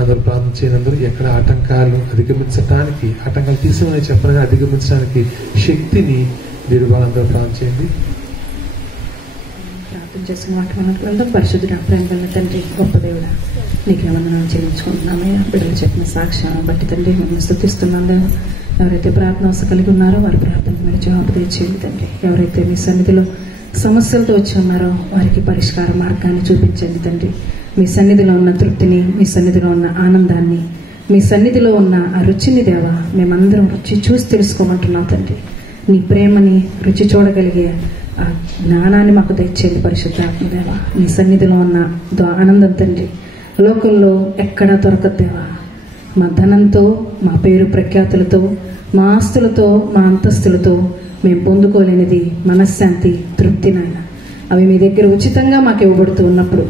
అందరూ ప్రార్థన చేయనందరూ ఎక్కడ ఆటంకాలు అధిగమించడానికి, ఆటంకాలు తీసేమని చెప్పనగా అధిగమించడానికి శక్తిని మీరు వాళ్ళందరూ ప్రార్థన చేయండి. ప్రార్థన చేసిన మాట మనం పరిశుద్ధుడ ప్రేమ తండ్రి, గొప్ప దేవుడా, నీకు వందనాలు చెల్లించుకుంటున్నామయ్యా. బిడ్డలు చెప్పిన సాక్ష్యాన్ని బట్టి తండ్రి మిమ్మల్ని స్తుతిస్తున్నాం దేవా. ఎవరైతే ప్రార్థన అవసరం కలిగి ఉన్నారో వారి ప్రార్థనకు మీరు జవాబు తెచ్చేయండి తండ్రి. ఎవరైతే మీ సన్నిధిలో సమస్యలతో వచ్చి ఉన్నారో వారికి పరిష్కార మార్గాన్ని చూపించండి తండ్రి. మీ సన్నిధిలో ఉన్న తృప్తిని, మీ సన్నిధిలో ఉన్న ఆనందాన్ని, మీ సన్నిధిలో ఉన్న ఆ రుచిని దేవా మేమందరం రుచి చూసి తెలుసుకోమంటున్నాం తండ్రి. నీ ప్రేమని రుచి చూడగలిగే ఆ జ్ఞానాన్ని మాకు దయచేయండి పరిశుద్ధాత్మదేవా. నీ సన్నిధిలో ఉన్న ఆనందం తండ్రి లోకంలో ఎక్కడా దొరకదు దేవా. మా ధనంతో, మా పేరు ప్రఖ్యాతులతో, మా ఆస్తులతో, మా అంతస్తులతో మేము పొందుకోలేనిది మనశ్శాంతి, తృప్తి నాయన. అవి మీ దగ్గర ఉచితంగా మాకు ఇవ్వబడుతూ ఉన్నప్పుడు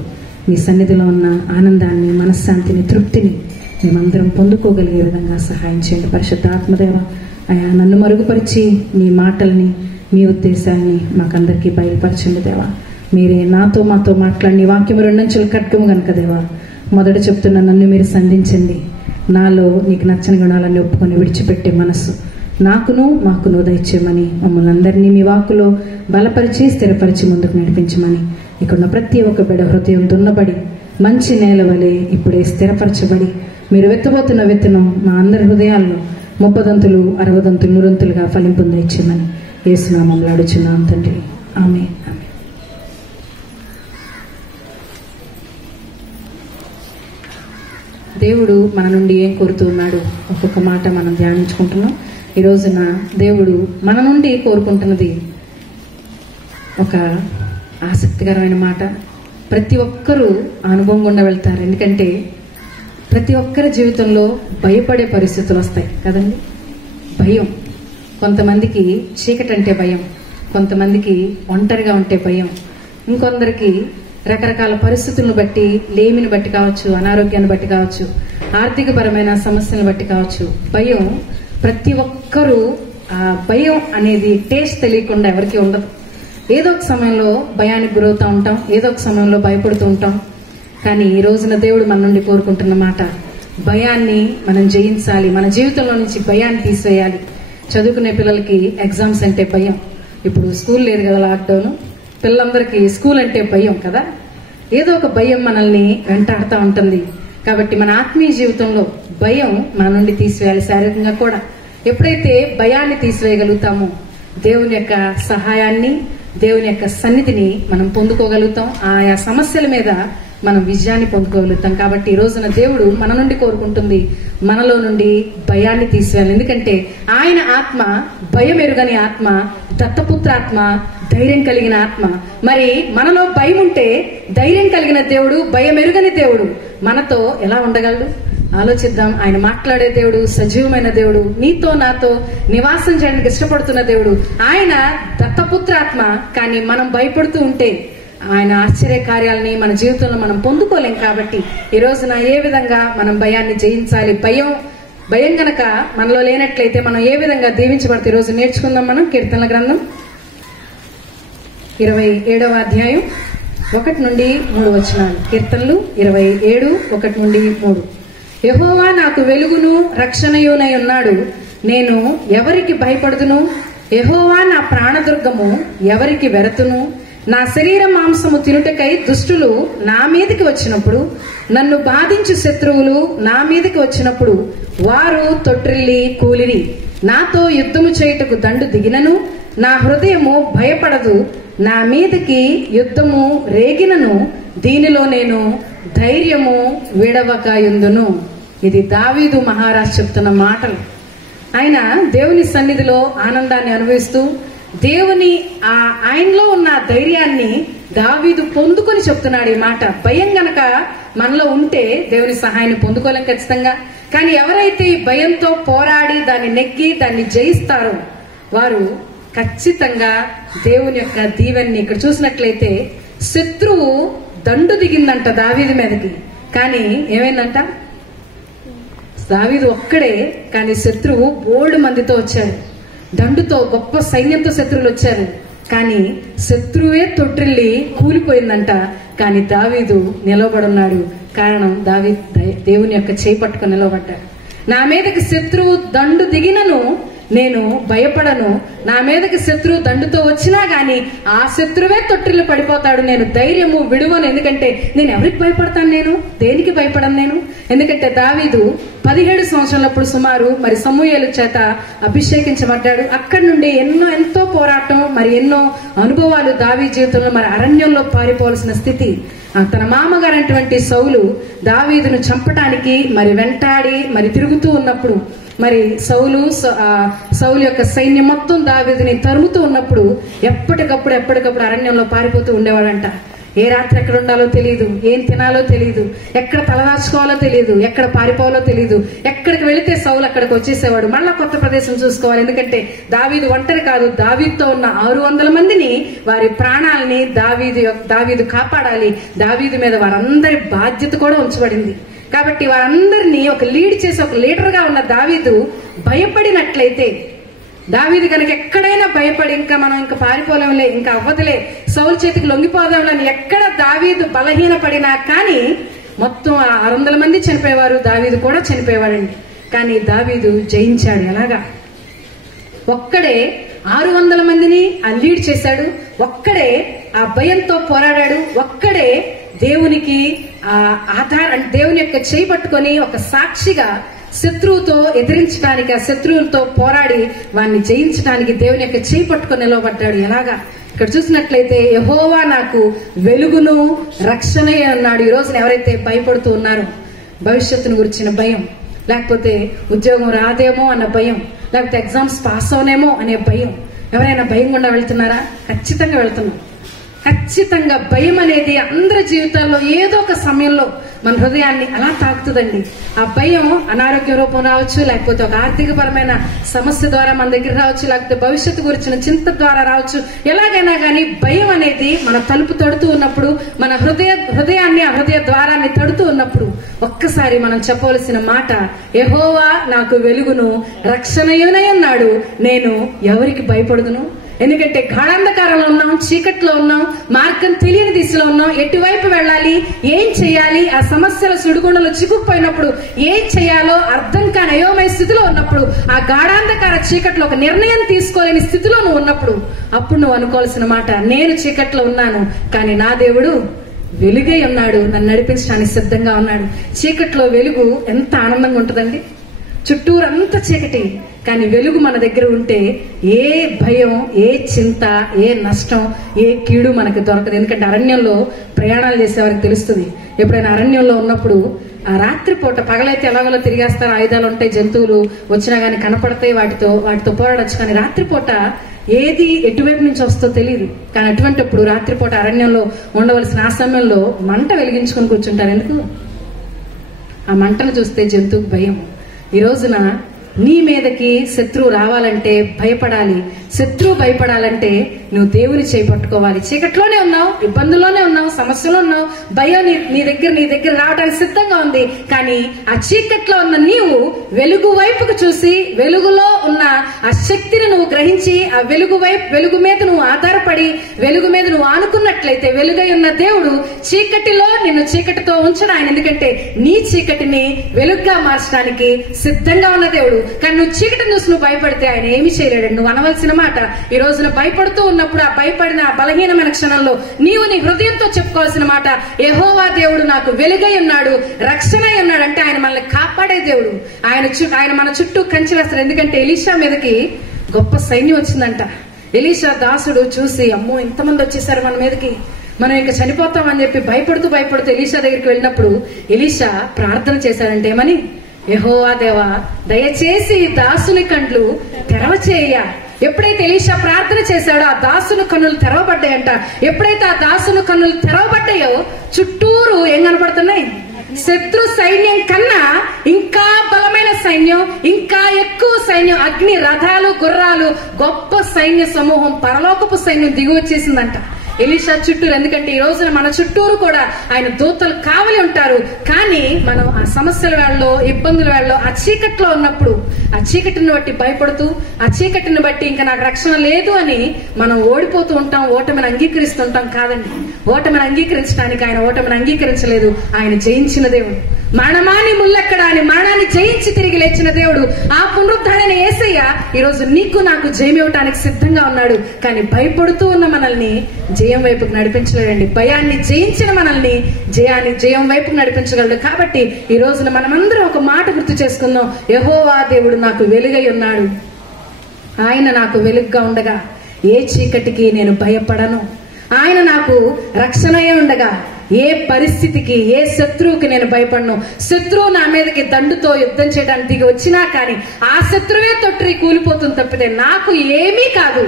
మీ సన్నిధిలో ఉన్న ఆనందాన్ని, మనశ్శాంతిని, తృప్తిని మేమందరం పొందుకోగలిగే విధంగా సహాయం చేయండి పరిశుద్ధాత్మదేవ. అయా నన్ను మరుగుపరిచి మీ మాటల్ని, మీ ఉద్దేశాన్ని మాకందరికీ బయలుపరచండి దేవా. మీరే నాతో మాతో మాట్లాడి వాక్యం రెండంచుల ఖడ్గము గనుక దేవా మొదట చెప్తున్న నన్ను మీరు సంధించండి. నాలో నీకు నచ్చని గుణాలన్నీ ఒప్పుకొని విడిచిపెట్టే మనసు నాకును మాకును దయచేయమని, మమ్మల్ని అందరినీ మీ వాక్కులో బలపరిచి స్థిరపరిచి ముందుకు నడిపించమని, ఇక్కడున్న ప్రతి ఒక్క బిడ్డ హృదయం దున్నబడి మంచి నేల వలె ఇప్పుడే స్థిరపరచబడి మీరు వెత్తబోతున్న విత్తనం మా అందరి హృదయాల్లో 30 దంతులు 60 దంతులు 100 దంతులుగా ఫలింపు దయచేయమని యేసునామములో అడుగుచున్నాం తండ్రి. ఆమేన్. దేవుడు మన నుండి ఏం కోరుతూ ఉన్నాడు ఒక్కొక్క మాట మనం ధ్యానించుకుంటున్నాం. ఈ రోజున దేవుడు మన నుండి కోరుకుంటున్నది ఒక ఆసక్తికరమైన మాట. ప్రతి ఒక్కరూ అనుభవం గుండా వెళ్తారు. ఎందుకంటే ప్రతి ఒక్కరి జీవితంలో భయపడే పరిస్థితులు వస్తాయి కదండి. భయం, కొంతమందికి చీకటి అంటే భయం, కొంతమందికి ఒంటరిగా ఉంటే భయం, ఇంకొందరికి రకరకాల పరిస్థితులను బట్టి, లేమిని బట్టి కావచ్చు, అనారోగ్యాన్ని బట్టి కావచ్చు, ఆర్థికపరమైన సమస్యలను బట్టి కావచ్చు. భయం ప్రతి ఒక్కరూ, ఆ భయం అనేది టేస్ట్ తెలియకుండా ఎవరికి ఉండదు. ఏదో ఒక సమయంలో భయానికి గురవుతూ ఉంటాం, ఏదో ఒక సమయంలో భయపడుతూ ఉంటాం. కానీ ఈ రోజున దేవుడు మన నుండి కోరుకుంటున్న మాట, భయాన్ని మనం జయించాలి. మన జీవితంలో నుంచి భయాన్ని తీసేయాలి. చదువుకునే పిల్లలకి ఎగ్జామ్స్ అంటే భయం. ఇప్పుడు స్కూల్ లేదు కదా, లాక్డౌన్, పిల్లలందరికీ స్కూల్ అంటే భయం కదా. ఏదో ఒక భయం మనల్ని వెంటాడుతూ ఉంటుంది. కాబట్టి మన ఆత్మీయ జీవితంలో భయం మన నుండి తీసివేయాలి, శారీరకంగా కూడా. ఎప్పుడైతే భయాన్ని తీసివేయగలుగుతామో దేవుని యొక్క సహాయాన్ని, దేవుని యొక్క సన్నిధిని మనం పొందుకోగలుగుతాం. ఆయా సమస్యల మీద మనం విజయాన్ని పొందుకోగలుగుతాం. కాబట్టి ఈ రోజున దేవుడు మన నుండి కోరుకుంటుంది మనలో నుండి భయాన్ని తీసివేయాలి. ఎందుకంటే ఆయన ఆత్మ భయం ఎరుగని ఆత్మ, దత్తపుత్ర ఆత్మ, ధైర్యం కలిగిన ఆత్మ. మరి మనలో భయం ఉంటే ధైర్యం కలిగిన దేవుడు, భయం ఎరుగని దేవుడు మనతో ఎలా ఉండగలడు? ఆలోచిద్దాం. ఆయన మాట్లాడే దేవుడు, సజీవమైన దేవుడు, నీతో నాతో నివాసం చేయడానికి ఇష్టపడుతున్న దేవుడు. ఆయన దత్తపుత్రాత్మ. కానీ మనం భయపడుతూ ఉంటే ఆయన ఆశ్చర్య కార్యాలని మన జీవితంలో మనం పొందుకోలేం. కాబట్టి ఈ రోజున ఏ విధంగా మనం భయాన్ని జయించాలి, భయం గనక మనలో లేనట్లయితే మనం ఏ విధంగా దీవించబడితే ఈ రోజు నేర్చుకుందాం. మనం కీర్తనల గ్రంథం 27వ అధ్యాయం 1 నుండి 3 వచనాలు. కీర్తనలు 27, 1 నుండి 3. యెహోవా నాకు వెలుగును రక్షణయునై ఉన్నాడు, నేను ఎవరికి భయపడుదును? యెహోవా నా ప్రాణదుర్గము, ఎవరికి వెరతును? నా శరీర మాంసము తినుటకై దుష్టులు నా మీదకి వచ్చినప్పుడు, నన్ను బాధించు శత్రువులు నా మీదకి వచ్చినప్పుడు, వారు తొట్రిల్లి కూలిరి. నాతో యుద్ధము చేయుటకు దండు దిగినను నా హృదయము భయపడదు. నా మీదకి యుద్ధము రేగినను దీనిలో నేను ధైర్యము విడవకయుందును. ఇది దావీదు మహారాజు చెప్తున్న మాటలు. ఆయన దేవుని సన్నిధిలో ఆనందాన్ని అనుభవిస్తూ దేవుని ఆయనలో ఉన్న ధైర్యాన్ని దావీదు పొందుకొని చెప్తున్నాడు ఈ మాట. భయం గనక మనలో ఉంటే దేవుని సహాయాన్ని పొందుకోలేం ఖచ్చితంగా. కానీ ఎవరైతే ఈ భయంతో పోరాడి దాన్ని నెగ్గి దాన్ని జయిస్తారో వారు ఖచ్చితంగా దేవుని యొక్క దీవెన్ని. ఇక్కడ చూసినట్లయితే శత్రువు దండు దిగిందంట దావీదు మీదకి. కానీ ఏమైందంట? దావీదు ఒక్కడే, కానీ శత్రువు బోల్డ్ మందితో వచ్చాడు. దండుతో, గొప్ప సైన్యంతో శత్రువులు వచ్చారు. కానీ శత్రువే తొట్టిల్లి కూలిపోయిందంట. కానీ దావీదు నిలబడున్నాడు. కారణం దేవుని యొక్క చేయి పట్టుకొని నిలబడ్డాడు. నా మీదకి శత్రువు దండు దిగినను నేను భయపడను, నా మీదకి శత్రువు దండుతో వచ్చినా గాని ఆ శత్రువే తొట్టిల్లు పడిపోతాడు, నేను ధైర్యము విడువను. ఎందుకంటే నేను ఎవరికి భయపడతాను, నేను దేనికి భయపడను నేను. ఎందుకంటే దావీదు 17 సంవత్సరాలప్పుడు సుమారు మరి సమూయేలు చేత అభిషేకించబడ్డాడు. అక్కడి నుండి ఎంతో పోరాటం, మరి ఎన్నో అనుభవాలు దావీదు జీవితంలో. మరి అరణ్యంలో పారిపోవాల్సిన స్థితి. తన మామగారైనటువంటి సౌలు దావీదును చంపటానికి మరి వెంటాడి మరి తిరుగుతూ ఉన్నప్పుడు, మరి సౌలు యొక్క సైన్యం మొత్తం దావీదుని తరుముతూ ఉన్నప్పుడు ఎప్పటికప్పుడు అరణ్యంలో పారిపోతూ ఉండేవాడంట. ఏ రాత్రి ఎక్కడ ఉండాలో తెలియదు, ఏం తినాలో తెలియదు, ఎక్కడ తలదాచుకోవాలో తెలియదు, ఎక్కడ పారిపోవాలో తెలియదు. ఎక్కడికి వెళితే సౌలు అక్కడికి వచ్చేసేవాడు. మళ్ళా కొత్త ప్రదేశం చూసుకోవాలి. ఎందుకంటే దావీదు ఒంటరి కాదు, దావీదుతో ఉన్న 600 మందిని, వారి ప్రాణాలని దావీదు కాపాడాలి. దావీదు మీద వారందరి బాధ్యత కూడా ఉంచబడింది. కాబట్టి వారందరినీ ఒక లీడ్ చేసి ఒక లీడర్ గా ఉన్న దావీదు భయపడినట్లయితే, దావీదు కనుక ఎక్కడైనా భయపడి మనం ఇంకా పారిపోలేంలే, ఇంకా అవ్వదులే, సౌలు చేతికి లొంగిపోదాంలని ఎక్కడ దావీదు బలహీనపడినా కానీ మొత్తం 600 మంది చనిపోయేవారు, దావీదు కూడా చనిపోయేవాడండి. కానీ దావీదు జయించాడు. ఎలాగా? ఒక్కడే 600 మందిని లీడ్ చేశాడు, ఒక్కడే ఆ భయంతో పోరాడాడు, ఒక్కడే దేవునికి దేవుని యొక్క చేయి పట్టుకొని ఒక సాక్షిగా శత్రువుతో ఎదిరించడానికి, ఆ శత్రువులతో పోరాడి వాడిని జయించడానికి దేవుని యొక్క చేయి పట్టుకొని నిలవబడ్డాడు. ఎలాగా? ఇక్కడ చూసినట్లయితే యెహోవా నాకు వెలుగును రక్షణే అన్నాడు. ఈ రోజున ఎవరైతే భయపడుతూ ఉన్నారో, భవిష్యత్తును గురించిన భయం, లేకపోతే ఉద్యోగం రాదేమో అన్న భయం, లేకపోతే ఎగ్జామ్స్ పాస్ అవనేమో అనే భయం, ఎవరైనా భయం గుండా వెళ్తున్నారా? ఖచ్చితంగా వెళ్తున్నాం. ఖచ్చితంగా భయం అనేది అందరి జీవితాల్లో ఏదో ఒక సమయంలో మన హృదయాన్ని అలా తాకుతుందండి. ఆ భయం అనారోగ్య రూపం రావచ్చు, లేకపోతే ఒక ఆర్థిక పరమైన సమస్య ద్వారా మన దగ్గర రావచ్చు, లేకపోతే భవిష్యత్తు గురించిన చింత ద్వారా రావచ్చు. ఎలాగైనా కానీ భయం అనేది మన తలుపు తడుతూ ఉన్నప్పుడు, మన హృదయాన్ని ఆ హృదయ ద్వారాన్ని తడుతూ ఉన్నప్పుడు ఒక్కసారి మనం చెప్పవలసిన మాట, యెహోవా నాకు వెలుగును రక్షణయునై ఉన్నాడు, నేను ఎవరికి భయపడుదును. ఎందుకంటే గాఢాంధకారంలో ఉన్నాం, చీకట్లో ఉన్నాం, మార్గం తెలియని దిశలో ఉన్నాం, ఎటువైపు వెళ్ళాలి, ఏం చేయాలి, ఆ సమస్యల సుడిగుండలో చిక్కుకుపోయినప్పుడు ఏం చేయాలో అర్థం కాని అయోమయ స్థితిలో ఉన్నప్పుడు, ఆ గాఢాంధకార చీకట్లో ఒక నిర్ణయం తీసుకోలేని స్థితిలో నువ్వు ఉన్నప్పుడు, అప్పుడు నువ్వు అనుకోవాల్సిన మాట, నేను చీకట్లో ఉన్నాను కానీ నా దేవుడు వెలుగై ఉన్నాడు, నన్ను నడిపించడానికి సిద్ధంగా ఉన్నాడు. చీకట్లో వెలుగు ఎంత ఆనందంగా ఉంటుందండి. చుట్టూరంతా చీకటి, కానీ వెలుగు మన దగ్గర ఉంటే ఏ భయం, ఏ చింత, ఏ నష్టం, ఏ కీడు మనకు దొరకదు. ఎందుకంటే అరణ్యంలో ప్రయాణాలు చేసేవారికి తెలుస్తుంది. ఎప్పుడైనా అరణ్యంలో ఉన్నప్పుడు ఆ రాత్రిపూట, పగలైతే ఎలాగోలో తిరిగేస్తారు, ఆయుధాలు ఉంటాయి, జంతువులు వచ్చినా గానీ కనపడతాయి, వాటితో పోరాడచ్చు. కానీ రాత్రిపూట ఏది ఎటువైపు నుంచి వస్తుందో తెలియదు. కానీ అటువంటిప్పుడు రాత్రిపూట అరణ్యంలో ఉండవలసిన ఆ సమయంలో మంట వెలిగించుకొని కూర్చుంటారు. ఎందుకు? ఆ మంటను చూస్తే జంతువుకు భయం. ఈ రోజున నీ మీదకి శత్రువు రావాలంటే భయపడాలి. శత్రువు భయపడాలంటే నువ్వు దేవుని చేయి పట్టుకోవాలి. చీకట్లోనే ఉన్నావు, ఇబ్బందుల్లోనే ఉన్నావు, సమస్యలో ఉన్నావు, భయం నీ దగ్గర రావడానికి సిద్ధంగా ఉంది. కానీ ఆ చీకట్లో ఉన్న నీవు వెలుగు వైపుకు చూసి, వెలుగులో ఉన్న ఆ శక్తిని నువ్వు గ్రహించి, ఆ వెలుగు మీద నువ్వు ఆధారపడి, వెలుగు మీద నువ్వు ఆనుకున్నట్లయితే, వెలుగై ఉన్న దేవుడు చీకటిలో నిన్ను చీకటితో ఉంచడు ఆయన. ఎందుకంటే నీ చీకటిని వెలుగుగా మార్చడానికి సిద్ధంగా ఉన్న దేవుడు. కానీ నువ్వు చీకటిని చూసి నువ్వు భయపడితే ఆయన ఏమి చేయలేడు. నువ్వు అనవలసిన మాట, ఈ రోజున భయపడుతూ ఉన్నప్పుడు, ఆ భయపడిన ఆ బలహీనమైన క్షణంలో నీవు నీ హృదయంతో చెప్పుకోవాల్సిన మాట, యెహోవా దేవుడు నాకు వెలుగై ఉన్నాడు, రక్షణై ఉన్నాడు. అంటే ఆయన మనల్ని కాపాడే దేవుడు. ఆయన మన చుట్టూ కంచి వేస్తాడు. ఎందుకంటే ఎలీషా మీదకి గొప్ప సైన్యం వచ్చిందంట. ఎలీషా దాసుడు చూసి, అమ్మో ఇంతమంది వచ్చేసారు మన మీదకి, మనం ఇంకా చనిపోతామని చెప్పి భయపడుతూ ఎలీషా దగ్గరికి వెళ్ళినప్పుడు ఎలీషా ప్రార్థన చేశాడంటే ఏమని, యెహోవా దేవా దయచేసి దాసుని కండ్లు తెరవచేయ. ఎప్పుడైతే ఎలీషా ప్రార్థన చేశాడో ఆ దాసుని కన్నులు తెరవబడ్డాయంట. ఎప్పుడైతే ఆ దాసుని కన్నులు తెరవబడ్డాయో చుట్టూరు ఏం కనపడుతున్నాయి? శత్రు సైన్యం కన్నా ఇంకా బలమైన సైన్యం, ఇంకా ఎక్కువ సైన్యం, అగ్ని రథాలు, గుర్రాలు, గొప్ప సైన్య సమూహం, పరలోకపు సైన్యం దిగి వచ్చేసిందంట. ఎలీషా చుట్టూరు. ఎందుకంటే ఈ రోజున మన చుట్టూరు కూడా ఆయన దూతలు కావలి ఉంటారు. కానీ మనం ఆ సమస్యల వేళలో, ఇబ్బందుల వేళలో, ఆ చీకట్లో ఉన్నప్పుడు ఆ చీకటిని బట్టి భయపడుతూ, ఆ చీకటిని బట్టి ఇంకా నాకు రక్షణ లేదు అని మనం ఓడిపోతూ ఉంటాం, ఓటమిని అంగీకరిస్తుంటాం. కాదండి, ఓటమిని అంగీకరించడానికి ఆయన ఓటమిని అంగీకరించలేదు. ఆయన జయించిన దేవుడు. మరణమాని ముల్లెక్కడ అని మరణాన్ని జయించి తిరిగి లేచిన దేవుడు. ఆ పునరుద్ధారణ యేసయ్య ఈ రోజు నీకు నాకు జయం ఇవ్వటానికి సిద్ధంగా ఉన్నాడు. కానీ భయపడుతూ ఉన్న మనల్ని జయం వైపుకు నడిపించలేడండి. భయాన్ని జయించిన మనల్ని జయం వైపుకు నడిపించగలడు. కాబట్టి ఈ రోజున మనమందరం ఒక మాట గుర్తు చేసుకుందాం. యెహోవా దేవుడు నాకు వెలుగై ఉన్నాడు. ఆయన నాకు వెలుగుగా ఉండగా ఏ చీకటికి నేను భయపడను. ఆయన నాకు రక్షణయే ఉండగా ఏ పరిస్థితికి, ఏ శత్రువుకి నేను భయపడను. శత్రువు నా మీదకి దండుతో యుద్ధం చేయడానికి దిగి వచ్చినా కానీ ఆ శత్రువే తొట్టిరి కూలిపోతుంది తప్పితే నాకు ఏమీ కాదు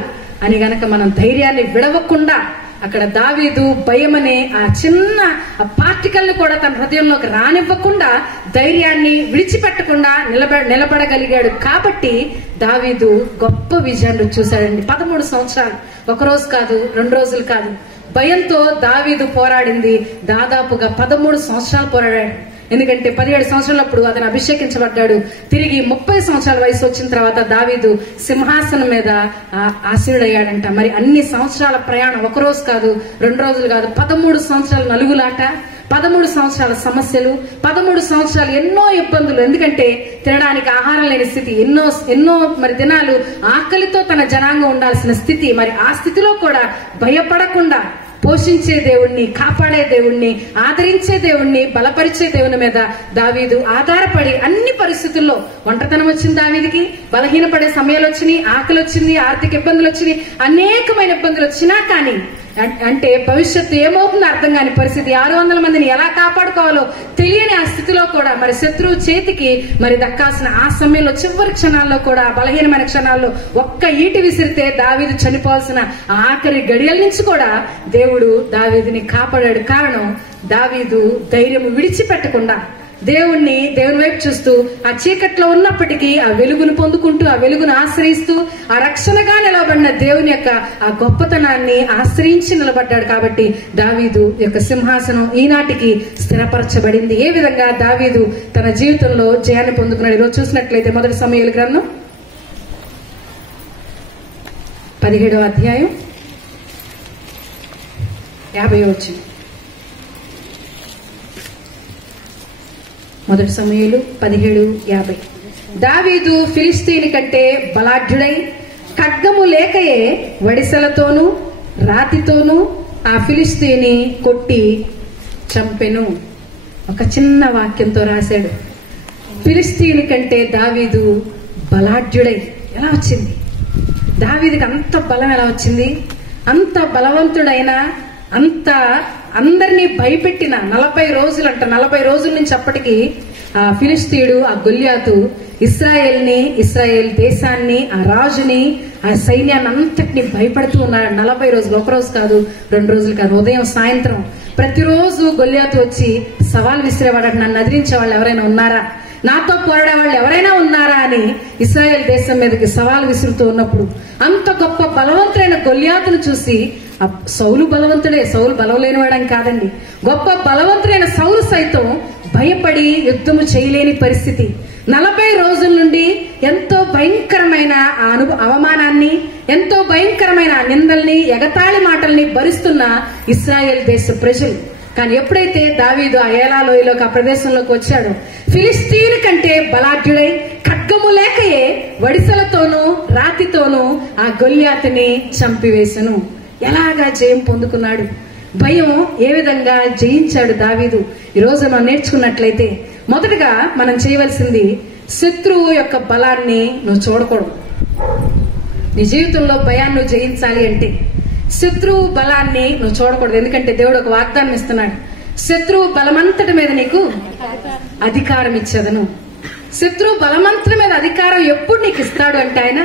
అని గనక మనం ధైర్యాన్ని విడవకుండా, అక్కడ దావీదు భయం అనే ఆ చిన్న పార్టికల్ ని కూడా తన హృదయంలోకి రానివ్వకుండా ధైర్యాన్ని విడిచిపెట్టకుండా నిలబడగలిగాడు. కాబట్టి దావీదు గొప్ప విజయాన్ని చూశాడండి. 13 సంవత్సరాలు, ఒక రోజు కాదు, 2 రోజులు కాదు, భయంతో దావీదు పోరాడింది దాదాపుగా 13 సంవత్సరాలు పోరాడాడు. ఎందుకంటే 17 సంవత్సరాలప్పుడు అతను అభిషేకించబడ్డాడు. తిరిగి 30 సంవత్సరాల వయసు వచ్చిన తర్వాత దావీదు సింహాసనం మీద ఆసీనుడయ్యాడంట. మరి అన్ని సంవత్సరాల ప్రయాణం, ఒక రోజు కాదు, 2 రోజులు కాదు, 13 సంవత్సరాల నలుగులాట, 13 సంవత్సరాల సమస్యలు, 13 సంవత్సరాలు ఎన్నో ఇబ్బందులు. ఎందుకంటే తినడానికి ఆహారం లేని స్థితి, ఎన్నో మరి దినాలు ఆకలితో తన జనాంగం ఉండాల్సిన స్థితి. మరి ఆ స్థితిలో కూడా భయపడకుండా పోషించే దేవుణ్ణి, కాపాడే దేవుణ్ణి, ఆదరించే దేవుణ్ణి, బలపరిచే దేవుని మీద దావీదు ఆధారపడి అన్ని పరిస్థితుల్లో, ఒంటరితనం వచ్చింది దావీదికి, బలహీనపడే సమయాలు వచ్చినాయి, ఆకలి వచ్చింది, ఆర్థిక ఇబ్బందులు వచ్చినాయి, అనేకమైన ఇబ్బందులు వచ్చినా కానీ అంటే భవిష్యత్తు ఏమవుతుందో అర్థం కాని పరిస్థితి, 600 మందిని ఎలా కాపాడుకోవాలో తెలియని ఆ స్థితిలో కూడా మరి శత్రువు చేతికి మరి దక్కాల్సిన ఆ సమయంలో చివరి క్షణాల్లో కూడా, బలహీనమైన క్షణాల్లో ఒక్క ఈటి విసిరితే దావీదు చనిపోవాల్సిన ఆఖరి గడియల నుంచి కూడా దేవుడు దావీదుని కాపాడాడు. కారణం దావీదు ధైర్యం విడిచిపెట్టకుండా దేవుని వైపు చూస్తూ, ఆ చీకట్లో ఉన్నప్పటికీ ఆ వెలుగును పొందుకుంటూ, ఆ వెలుగును ఆశ్రయిస్తూ, ఆ రక్షణగా నిలబడిన దేవుని యొక్క ఆ గొప్పతనాన్ని ఆశ్రయించి నిలబడ్డాడు. కాబట్టి దావీదు యొక్క సింహాసనం ఈనాటికి స్థిరపరచబడింది. ఏ విధంగా దావీదు తన జీవితంలో జయాన్ని పొందుకున్నాడు ఈరోజు చూసినట్లయితే 1 సమూయేలు గ్రంథం 17వ అధ్యాయం 50వ వచనం. 1 సమూయేలు 17:50. దావీదు ఫిలిష్తీని కంటే బలాఢ్యుడై ఖడ్గము లేకయే వడిసెలతోనూ రాతితోనూ ఆ ఫిలిష్తీని కొట్టి చంపెను. ఒక చిన్న వాక్యంతో రాశాడు. ఫిలిష్తీని కంటే దావీదు బలాఢ్యుడై. ఎలా వచ్చింది దావీదుకి అంత బలం? ఎలా వచ్చింది? అంత బలవంతుడైన, అంత అందరినీ భయపెట్టిన 40 రోజులు అంట, 40 రోజుల నుంచి అప్పటికి ఆ ఫిలిష్తీయుడు, ఆ గొల్యాతు ఇస్రాయేల్ దేశాన్ని, ఆ రాజుని, ఆ సైన్యాన్ని అంతటిని భయపడుతూ ఉన్నాడు 40 రోజులు. ఒక రోజు కాదు, 2 రోజులు కాదు, ఉదయం సాయంత్రం ప్రతిరోజు గొల్యాతు వచ్చి సవాల్ విసిరేవాడు. నన్ను ఎదిరించే వాళ్ళు ఎవరైనా ఉన్నారా, నాతో పోరాడే వాళ్ళు ఎవరైనా ఉన్నారా అని ఇశ్రాయేల్ దేశం మీదకి సవాల్ విసురుతూ ఉన్నప్పుడు అంత గొప్ప బలవంతుడైన గొల్యాతును చూసి సౌలు బలవంతుడే, సౌలు బలం లేనివాడని కాదండి, గొప్ప బలవంతుడైన సౌలు సైతం భయపడి యుద్ధము చేయలేని పరిస్థితి. 40 రోజుల నుండి ఎంతో భయంకరమైన అవమానాన్ని, ఎంతో భయంకరమైన నిందల్ని, ఎగతాళి మాటల్ని భరిస్తున్న ఇశ్రాయేల్ దేశ ప్రజలు. కానీ ఎప్పుడైతే దావీదు ఆ ఏలా లోయలోకి, ఆ ప్రదేశంలోకి వచ్చాడో, ఫిలిష్తీని కంటే బలాఢ్యుడై ఖడ్గము లేకయే వడిసెలతోనూ రాతితోనూ ఆ గొల్యాతుని చంపివేశను. ఎలాగా జయం పొందుకున్నాడు? భయం ఏ విధంగా జయించాడు దావీదు? ఈరోజు మనం నేర్చుకున్నట్లయితే మొదటగా మనం చేయవలసింది, శత్రువు యొక్క బలాన్ని నువ్వు చూడకూడదు. నీ జీవితంలో భయాన్ని నువ్వు జయించాలి అంటే శత్రువు బలాన్ని నువ్వు చూడకూడదు. ఎందుకంటే దేవుడు ఒక వాగ్దానం ఇస్తున్నాడు, శత్రువు బలమంతటి మీద నీకు అధికారం ఇచ్చేదను. శత్రువు బలమంతటి మీద అధికారం ఎప్పుడు నీకు ఇస్తాడు అంటే ఆయన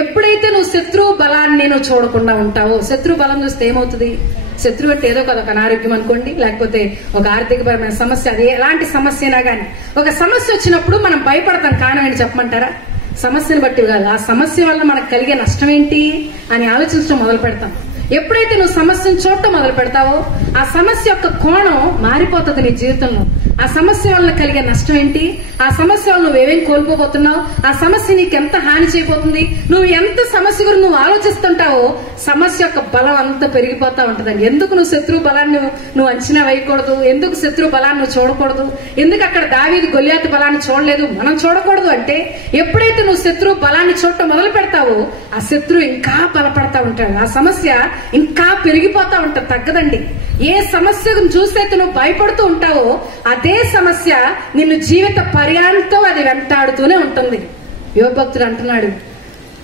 ఎప్పుడైతే నువ్వు శత్రువు బలాన్ని నువ్వు చూడకుండా ఉంటావో. శత్రువు బలం చూస్తే ఏమవుతుంది? శత్రువు అంటే ఏదో కదా, ఒక అనారోగ్యం అనుకోండి, లేకపోతే ఒక ఆర్థికపరమైన సమస్య, అది ఎలాంటి సమస్య అయినా కానీ ఒక సమస్య వచ్చినప్పుడు మనం భయపడతాం. కారణం ఏంటి చెప్పమంటారా? సమస్యను బట్టి కాదు, ఆ సమస్య వల్ల మనకు కలిగే నష్టం ఏంటి అని ఆలోచించడం మొదలు పెడతాం. ఎప్పుడైతే నువ్వు సమస్యను చూడటం మొదలు పెడతావో ఆ సమస్య యొక్క కోణం మారిపోతుంది నీ జీవితంలో. ఆ సమస్య వల్ల కలిగే నష్టం ఏంటి, ఆ సమస్య వల్ల నువ్వేమేం కోల్పోబోతున్నావు, ఆ సమస్య నీకు ఎంత హాని చేయబోతుంది, నువ్వు ఎంత సమస్య గురించి నువ్వు ఆలోచిస్తుంటావో సమస్య యొక్క బలం అంతా పెరిగిపోతా ఉంటుందండి. ఎందుకు నువ్వు శత్రువు బలాన్ని నువ్వు అంచనా వేయకూడదు, ఎందుకు శత్రువు బలాన్ని నువ్వు చూడకూడదు, ఎందుకు అక్కడ దావీదు గొల్లియాతు బలాన్ని చూడలేదు మనం చూడకూడదు అంటే, ఎప్పుడైతే నువ్వు శత్రువు బలాన్ని చూడటం మొదలు పెడతావో ఆ శత్రువు ఇంకా బలపడతా ఉంటాడు, ఆ సమస్య ఇంకా పెరిగిపోతా ఉంటుంది, తగ్గదండి. ఏ సమస్యను చూసైతే నువ్వు భయపడుతూ ఉంటావో అదే సమస్య నిన్ను జీవిత పర్యాంతం అది వెంటాడుతూనే ఉంటుంది. యోబు భక్తుడు అంటున్నాడు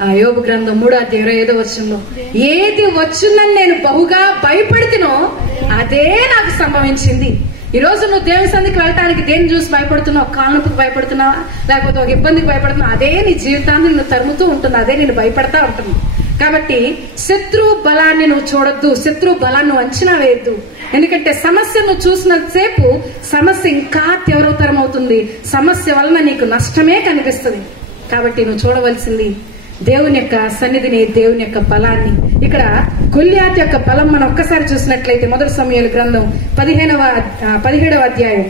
ఆ యోబు గ్రంథం 3:25 ఏది వచ్చిందని నేను బహుగా భయపడితేనో అదే నాకు సంభవించింది. ఈ రోజు నువ్వు దేవుని సన్నిధికి వెళ్ళటానికి దేన్ని చూసి భయపడుతున్నావు, కాళ్ళ నొప్పికి భయపడుతున్నావా, లేకపోతే ఒక ఇబ్బందికి భయపడుతున్నావు, అదే నీ జీవితాన్ని నిన్ను తరుముతూ ఉంటుంది, అదే నేను భయపడతా ఉంటుంది. కాబట్టి శత్రువు బలాన్ని నువ్వు చూడొద్దు, శత్రువు బలాన్ని నువ్వు అంచనా వేయద్దు. ఎందుకంటే సమస్యను చూసినంతసేపు సమస్య ఇంకా తీవ్రతరం అవుతుంది, సమస్య వలన నీకు నష్టమే కనిపిస్తుంది. కాబట్టి నువ్వు చూడవలసింది దేవుని యొక్క సన్నిధిని, దేవుని యొక్క బలాన్ని. ఇక్కడ గొల్లియాతు యొక్క బలం మనం ఒక్కసారి చూసినట్లయితే 1 సమూయేలు గ్రంథం 17వ అధ్యాయం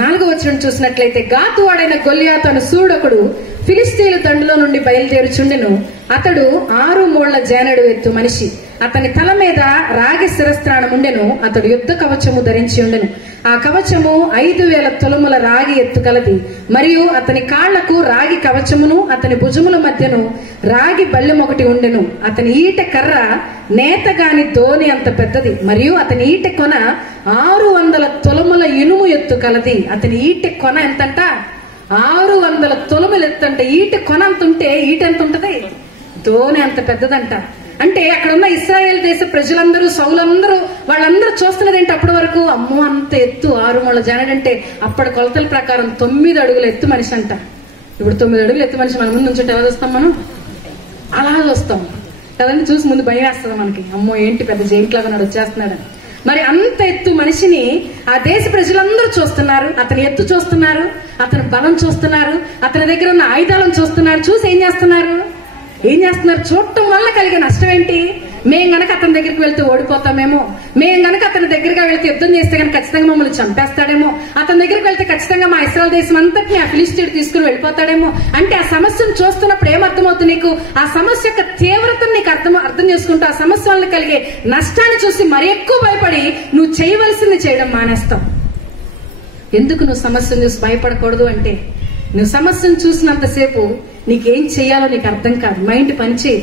4వ వచనం చూసినట్లయితే, గాతు వాడైన గొల్లియాతు అను సూడొకడు ఫిలిస్తీయుల దండులో నుండి బయలుదేరుచుండెను. అతడు 6 మూళ్ల జానెడు ఎత్తు మనిషి, అతని తల మీద రాగి శిరస్త్రాణం ఉండెను. అతడు యుద్ధ కవచము ధరించి ఉండెను. ఆ కవచము 5,000 తులముల రాగి ఎత్తు కలది. మరియు అతని కాళ్లకు రాగి కవచమును, అతని భుజముల మధ్యను రాగి బల్లెం ఒకటి ఉండెను. అతని ఈట కర్ర నేతగాని ధోని అంత పెద్దది. మరియు అతని ఈట కొన 600 తులముల ఇనుము ఎత్తు కలది. అతని ఈట కొన ఎంతంట 600 తులములు ఎత్తంట. ఈట కొన అంత ఉంటే ఈట ఎంత ఉంటది, ధోని అంత పెద్దదంట. అంటే అక్కడ ఉన్న ఇశ్రాయేల్ దేశ ప్రజలందరూ, సౌలందరూ, వాళ్ళందరూ చూస్తున్నది ఏంటి అప్పటి వరకు, అమ్మో అంత ఎత్తు 6 మూళ్ల జానడంటే అప్పటి కొలతల ప్రకారం 9 అడుగుల ఎత్తు మనిషి అంట. ఇప్పుడు 9 అడుగుల ఎత్తు మనిషి మన ముందు నుంచుంటే ఎలా చూస్తాం మనం, అలా చూస్తాం కదండి. చూసి ముందు భయం వేస్తుంది మనకి, అమ్మో ఏంటి పెద్ద జైంట్ లాగా నాడు వచ్చేస్తున్నాడు. మరి అంత ఎత్తు మనిషిని ఆ దేశ ప్రజలందరూ చూస్తున్నారు, అతని ఎత్తు చూస్తున్నారు, అతని బలం చూస్తున్నారు, అతని దగ్గర ఉన్న ఆయుధాలను చూస్తున్నారు. చూసి ఏం చేస్తున్నారు, చూడటం వల్ల కలిగే నష్టం ఏంటి, మేము గనక అతని దగ్గరికి వెళ్తే ఓడిపోతామేమో, మేము గనక అతని దగ్గరగా వెళ్తే యుద్ధం చేస్తే కనుక ఖచ్చితంగా మమ్మల్ని చంపేస్తాడేమో, అతని దగ్గరికి వెళ్తే ఖచ్చితంగా మా ఇశ్రాయేలు దేశం అంతటిని ఆ ఫిలిష్తీయుడు తీసుకుని వెళ్ళిపోతాడేమో. అంటే ఆ సమస్యను చూస్తున్నప్పుడు ఏమర్థమవుతుంది నీకు, ఆ సమస్య యొక్క తీవ్రతను నీకు అర్థం చేసుకుంటూ ఆ సమస్య వల్ల కలిగే నష్టాన్ని చూసి మరి ఎక్కువ భయపడి నువ్వు చేయవలసింది చేయడం మానేస్తావు. ఎందుకు నువ్వు సమస్యను చూసి భయపడకూడదు అంటే, నువ్వు సమస్యను చూసినంతసేపు నీకేం చేయాలో నీకు అర్థం కాదు, మైండ్ పనిచేయి.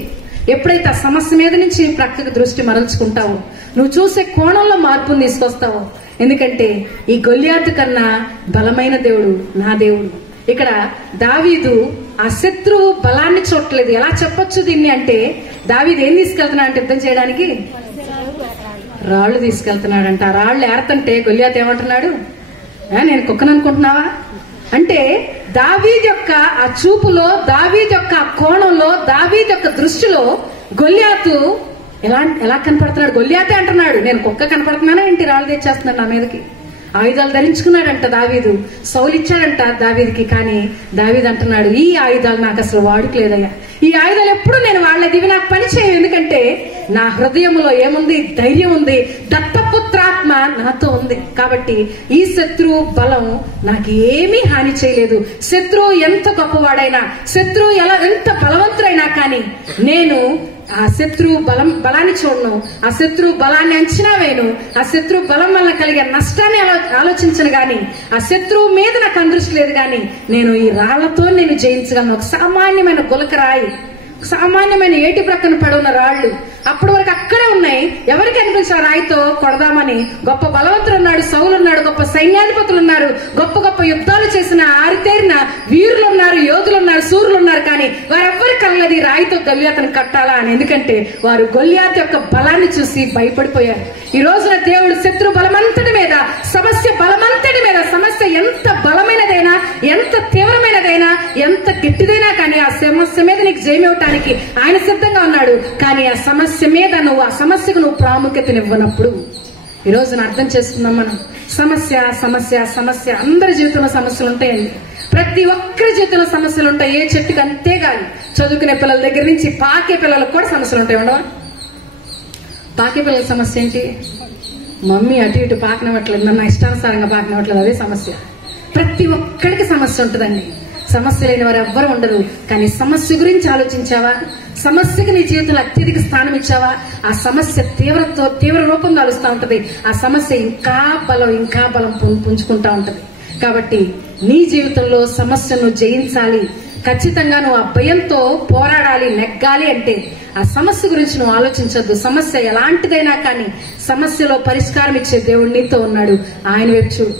ఎప్పుడైతే ఆ సమస్య మీద నుంచి ప్రక్కకు దృష్టి మరల్చుకుంటావో, నువ్వు చూసే కోణంలో మార్పుని తీసుకొస్తావో. ఎందుకంటే ఈ గొల్లియాతు కన్నా బలమైన దేవుడు నా దేవుడు. ఇక్కడ దావీదు ఆ శత్రువు బలాన్ని చూడలేదు. ఎలా చెప్పొచ్చు దీన్ని అంటే, దావీదు ఏం తీసుకెళ్తున్నాడు అంటే యుద్ధం చేయడానికి రాళ్లు తీసుకెళ్తున్నాడంట. ఆ రాళ్లు ఏరుతుంటే గొల్లియాతు ఏమంటున్నాడు, నేను కుక్కను అనుకుంటున్నావా అంటే, దావీదు యొక్క ఆ చూపులో, దావీదు యొక్క కోణంలో, దావీదు యొక్క దృష్టిలో గొల్లియాతు ఎలా కనపడుతున్నాడు. గొల్లియాతే అంటున్నాడు, నేను కుక్క కనపడుతున్నానా ఏంటి, రాళ్ళు తెచ్చేస్తున్నాడు నా మీదకి. ఆయుధాలు ధరించుకున్నాడంట దావీదు, సౌలు ఇచ్చాడంట దావీదుకి. కానీ దావీదు అంటున్నాడు, ఈ ఆయుధాలు నాకు అసలు వాడుకలేదయ్యా, ఈ ఆయుధాలు ఎప్పుడు నేను వాడలేదు, ఇవి నాకు పని చేయవు. ఎందుకంటే నా హృదయంలో ఏముంది, ధైర్యం ఉంది, దత్తపుత్రాత్మ నాతో ఉంది. కాబట్టి ఈ శత్రువు బలం నాకు ఏమీ హాని చేయలేదు. శత్రువు ఎంత గొప్పవాడైనా, శత్రువు ఎంత బలవంతుడైనా కానీ నేను ఆ శత్రువు బలాన్ని చూడను, ఆ శత్రువు బలాన్ని అంచనా వేయను, ఆ శత్రువు బలం వల్ల కలిగే నష్టాన్ని ఆలోచించను. గాని ఆ శత్రువు మీద నాకు అందృష్టి లేదు. గాని నేను ఈ రాళ్లతో నేను జయించగలను. ఒక సామాన్యమైన గులకరాయి, సామాన్యమైన ఏటి ప్రక్కన పడున్న రాళ్లు అప్పటి వరకు అక్కడే ఉన్నాయి. ఎవరికి అనిపించి ఆ రాయితో కొడదామని గొప్ప బలవంతులు ఉన్నాడు, సౌలు ఉన్నాడు, గొప్ప సైన్యాధిపతులు ఉన్నారు, గొప్ప గొప్ప యుద్ధాలు చేసిన ఆరితేరిన వీరులు ఉన్నారు, యోధులు ఉన్నారు, సూర్యులు ఉన్నారు. కానీ వారెవ్వరి కలగదు ఈ రాయితో గొల్లియాతును కట్టాలా అని. ఎందుకంటే వారు గొల్లియాతు యొక్క బలాన్ని చూసి భయపడిపోయారు. ఈ రోజున దేవుడు శత్రు బలమంతటి మీద, సమస్య బలమంతటి మీద, సమస్య ఎంత బలమైనదైనా, ఎంత తీవ్రమైనదైనా, ఎంత గట్టిదైనా కానీ ఆ సమస్య మీద నీకు జయమివ్వటానికి ఆయన సిద్ధంగా ఉన్నాడు. కానీ ఆ సమస్య మీద నువ్వు, ఆ సమస్యకు నువ్వు ప్రాముఖ్యతనివ్వనప్పుడు, ఈ రోజున అర్థం చేసుకుందాం మనం. సమస్య సమస్య సమస్య, అందరి జీవితంలో సమస్యలు ఉంటాయండి. ప్రతి ఒక్కరి జీవితంలో సమస్యలు ఉంటాయి. ఏ చెట్టుకి అంతేగాని చదువుకునే పిల్లల దగ్గర నుంచి పాకే పిల్లలకు కూడా సమస్యలు ఉంటాయి. ఉండవా? పాకే పిల్లల సమస్య ఏంటి? మమ్మీ అటు ఇటు పాకనివ్వట్లేదు, నన్ను ఇష్టానుసారంగా పాకనివ్వట్లేదు, అదే సమస్య. ప్రతి ఒక్కరికి సమస్య ఉంటుందండి. సమస్య లేని వారు ఎవ్వరు ఉండరు. కానీ సమస్య గురించి ఆలోచించావా? సమస్యకి నీ జీవితంలో అత్యధిక స్థానం ఇచ్చావా? ఆ సమస్య తీవ్ర రూపం దాలుస్తూ ఉంటది. ఆ సమస్య ఇంకా బలం పుంజుకుంటా ఉంటది. కాబట్టి నీ జీవితంలో సమస్యను జయించాలి. ఖచ్చితంగా నువ్వు ఆ భయంతో పోరాడాలి, నెగ్గాలి అంటే ఆ సమస్య గురించి నువ్వు ఆలోచించొద్దు. సమస్య ఎలాంటిదైనా కానీ సమస్యలో పరిష్కారం ఇచ్చే దేవుడు నీతో ఉన్నాడు. ఆయన వైపు చూడు.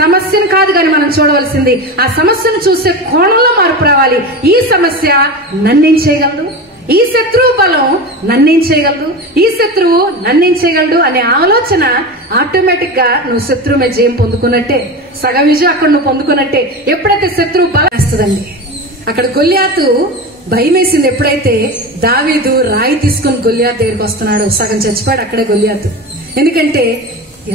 సమస్యను కాదు కానీ మనం చూడవలసింది ఆ సమస్యను చూసే కోణంలో మార్పు రావాలి. ఈ సమస్య నన్నేం చేయగలదు, ఈ శత్రువు బలం నన్నేం చేయగలదు, ఈ శత్రువు నన్నేం చేయగలడు అనే ఆలోచన ఆటోమేటిక్ గా నువ్వు శత్రువు మీద జయం పొందుకున్నట్టే, సగం విజయం అక్కడ నువ్వు పొందుకున్నట్టే. ఎప్పుడైతే శత్రువు బలం వేస్తుందండి, అక్కడ గొల్యాతు భయం వేసింది. ఎప్పుడైతే దావీదు రాయి తీసుకుని గొల్యాతు దగ్గరికి వస్తున్నాడు, సగం చచ్చిపోయాడు అక్కడే గొల్యాతు. ఎందుకంటే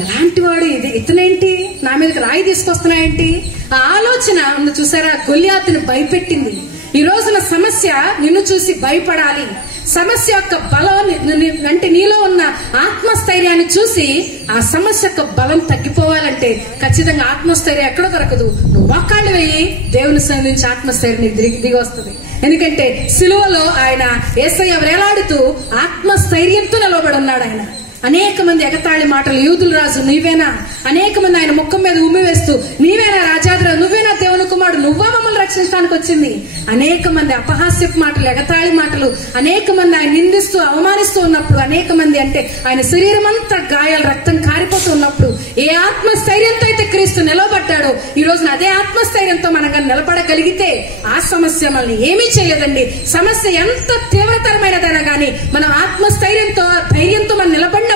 ఎలాంటి వాడు, ఇతనేంటి నా మీదకి రాయి తీసుకొస్తున్నాయేంటి? ఆ ఆలోచన ఉంది చూసారా, గొల్యాతుని భయపెట్టింది. ఈ రోజున సమస్య నిన్ను చూసి భయపడాలి. సమస్య యొక్క బలం అంటే నీలో ఉన్న ఆత్మస్థైర్యాన్ని చూసి ఆ సమస్య యొక్క బలం తగ్గిపోవాలంటే ఖచ్చితంగా ఆత్మస్థైర్యం ఎక్కడో దొరకదు. నువ్వు ఒక్కళ్ళు వెయ్యి దేవుని సంధించి ఆత్మస్థైర్యం దిగి వస్తుంది. ఎందుకంటే సిలువలో ఆయన యేసయ్య వేలాడుతూ ఆత్మస్థైర్యంతో నిలబడి ఉన్నాడు. ఆయన అనేక మంది ఎగతాళి మాటలు, యూదుల రాజు నీవేనా, అనేక మంది ఆయన ముఖం మీద ఉమ్మి వేస్తూ నీవేనా రాజాదిరాజు, నువ్వేనా దేవుని కుమారుడు, నువ్వా మమ్మల్ని రక్షించడానికి వచ్చింది, అనేక మంది అపహాస్యపు మాటలు, ఎగతాళి మాటలు, అనేక మంది ఆయన నిందిస్తూ అవమానిస్తూ ఉన్నప్పుడు, అనేక మంది అంటే ఆయన శరీరం అంతా గాయాలు, రక్తం కారిపోతూ ఉన్నప్పుడు ఏ ఆత్మస్థైర్యంతో అయితే క్రీస్తు నిలబడ్డాడో ఈ రోజున అదే ఆత్మస్థైర్యంతో మనం నిలబడగలిగితే ఆ సమస్య మనల్ని ఏమీ చేయలేదండి. సమస్య ఎంత తీవ్రతరమైనదైనా కానీ మనం ఆత్మస్థైర్యంతో ధైర్యంతో మనం నిలబడినప్పుడు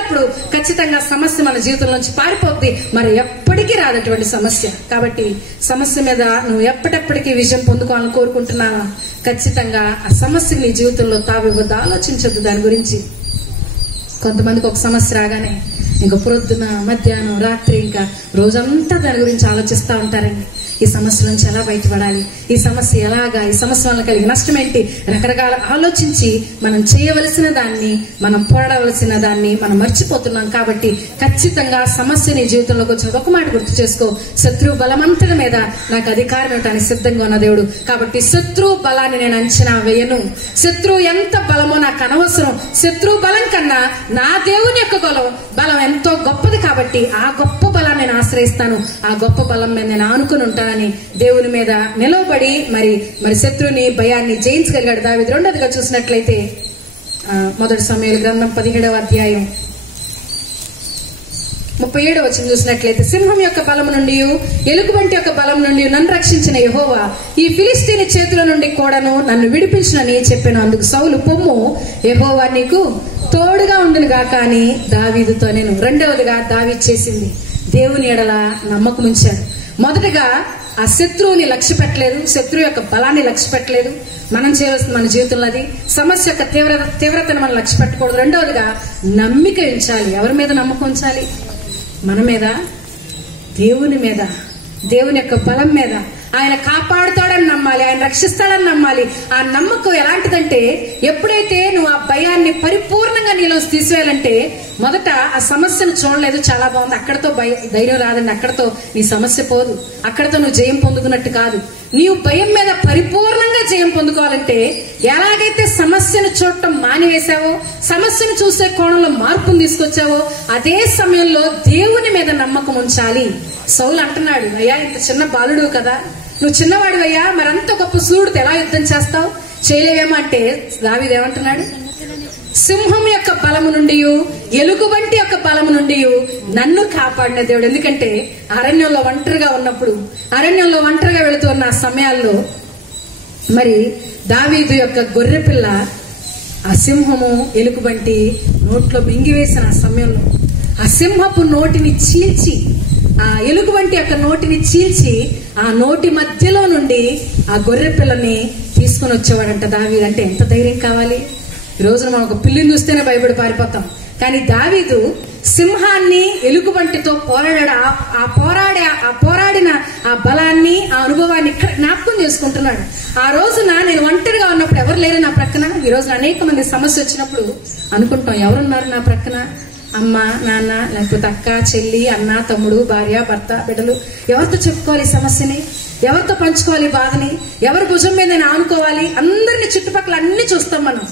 ఖచ్చితంగా సమస్య మన జీవితం నుంచి పారిపోద్ది. మరి ఎప్పటికీ రాదటువంటి సమస్య. కాబట్టి సమస్య మీద నువ్వు ఎప్పటికీ విజయం పొందుకోవాలని కోరుకుంటున్నావా? ఖచ్చితంగా ఆ సమస్యకి నీ జీవితంలో తావివ్వద్దు, ఆలోచించొద్దు దాని గురించి. కొంతమందికి ఒక సమస్య రాగానే ఇంకా పొద్దున, మధ్యాహ్నం, రాత్రి ఇంకా రోజంతా దాని గురించి ఆలోచిస్తూ ఉంటారండి. ఈ సమస్య నుంచి ఎలా బయటపడాలి, ఈ సమస్య ఎలాగా, ఈ సమస్య వల్ల కలిగే నష్టం ఏంటి, రకరకాల ఆలోచించి మనం చేయవలసిన దాన్ని, మనం పోరాడవలసిన దాన్ని మనం మర్చిపోతున్నాం. కాబట్టి ఖచ్చితంగా సమస్య నీ జీవితంలోకి వచ్చిన ఒక మాట గుర్తు చేసుకో, శత్రువు బలమంతటి మీద నాకు అధికారం ఇవ్వడానికి సిద్ధంగా ఉన్న దేవుడు. కాబట్టి శత్రువు బలాన్ని నేను అంచనా వేయను. శత్రువు ఎంత బలమో నాకు అనవసరం. శత్రువు బలం కన్నా నా దేవుని యొక్క బలం ఎంతో గొప్పది. కాబట్టి ఆ గొప్ప బలాన్ని నేను ఆశ్రయిస్తాను, ఆ గొప్ప బలం మీద నేను ఆనుకుని ఉంటానని దేవుని మీద నిలవబడి మరి శత్రువుని భయాన్ని జయించగలిగాడు దావీదు. రెండోదిగా చూసినట్లయితే మొదటి సమూయేలు గ్రంథం 17వ అధ్యాయం 37వ వచనం చూసినట్లయితే, సింహం యొక్క బలం నుండి, ఎలుగుబంటి యొక్క బలం నుండి నన్ను రక్షించిన యెహోవా ఈ ఫిలిష్తీయుని చేతుల నుండి కూడాను నన్ను విడిపించునని చెప్పాను. అందుకు సౌలు, పొమ్ము, యెహోవా నీకు తోడుగా ఉండును గాక అని దావీదుతో నేను. రెండవదిగా దావీదు చేసింది దేవుని ఎడల నమ్మకం ఉంచాడు. మొదటగా ఆ శత్రువుని లక్ష్య పెట్టలేదు, శత్రువు యొక్క బలాన్ని లక్ష్య పెట్టలేదు. మనం చేయవలసిన మన జీవితంలో అది సమస్య యొక్క తీవ్రతను మనం లక్ష్య పెట్టకూడదు. రెండవదిగా నమ్మిక ఉంచాలి. ఎవరి మీద నమ్మకం ఉంచాలి? మన మీద, దేవుని మీద, దేవుని యొక్క బలం మీద. ఆయన కాపాడుతాడని నమ్మాలి, ఆయన రక్షిస్తాడని నమ్మాలి. ఆ నమ్మకం ఎలాంటిదంటే, ఎప్పుడైతే నువ్వు ఆ భయాన్ని పరిపూర్ణంగా నీలో తీసేయాలంటే, మొదట ఆ సమస్యను చూడలేదు, చాలా బాగుంది, అక్కడతో ధైర్యం రాదండి, అక్కడతో నీ సమస్య పోదు, అక్కడతో నువ్వు జయం పొందుకున్నట్టు కాదు. నీవు భయం మీద పరిపూర్ణంగా జయం పొందుకోవాలంటే, ఎలాగైతే సమస్యను చూడటం మానివేశావో, సమస్యను చూసే కోణంలో మార్పును తీసుకొచ్చావో, అదే సమయంలో దేవుని మీద నమ్మకం ఉంచాలి. సౌలు అంటున్నాడు, అయ్యా ఇంత చిన్న బాలుడు కదా, నువ్వు చిన్నవాడివయ్యా, మరంత గొప్ప సూర్యుడితో ఎలా యుద్ధం చేస్తావు, చేయలేవేమో అంటే దావీదు ఏమంటున్నాడు? సింహం యొక్క బలము నుండి, ఎలుగుబంటి యొక్క బలము నుండి నన్ను కాపాడిన దేవుడు. ఎందుకంటే అరణ్యంలో ఒంటరిగా ఉన్నప్పుడు, అరణ్యంలో ఒంటరిగా వెళుతున్న సమయాల్లో మరి దావీదు యొక్క గొర్రె పిల్ల ఆ సింహము, ఎలుగుబంటి నోట్లో మింగివేసిన ఆ సమయంలో ఆ సింహపు నోటిని చీల్చి, ఆ ఎలుగుబంటి యొక్క నోటిని చీల్చి, ఆ నోటి మధ్యలో నుండి ఆ గొర్రె పిల్లని తీసుకుని వచ్చేవాడంట దావీదు. అంటే ఎంత ధైర్యం కావాలి! ఈ రోజున మనం ఒక పిల్లిని చూస్తేనే భయపడి పారిపోతాం. కానీ దావీదు సింహాన్ని ఎలుగుబంటితో పోరాడాడు. ఆ పోరాడిన ఆ బలాన్ని, ఆ అనుభవాన్ని ఇక్కడ జ్ఞాపకం చేసుకుంటున్నాడు. ఆ రోజున నేను ఒంటరిగా ఉన్నప్పుడు ఎవరు లేరు నా ప్రక్కన. ఈ రోజున అనేక మంది సమస్య వచ్చినప్పుడు అనుకుంటాం, ఎవరున్నారు నా ప్రక్కన? అమ్మ, నాన్న, లేకపోతే అక్క, చెల్లి, అన్న, తమ్ముడు, భార్య, భర్త, బిడ్డలు. ఎవరితో చెప్పుకోవాలి ఈ సమస్యని? ఎవరితో పంచుకోవాలి బాధని? ఎవరి భుజం మీద నేను ఆనుకోవాలి? అందరినీ చుట్టుపక్కల అన్ని చూస్తాం మనం.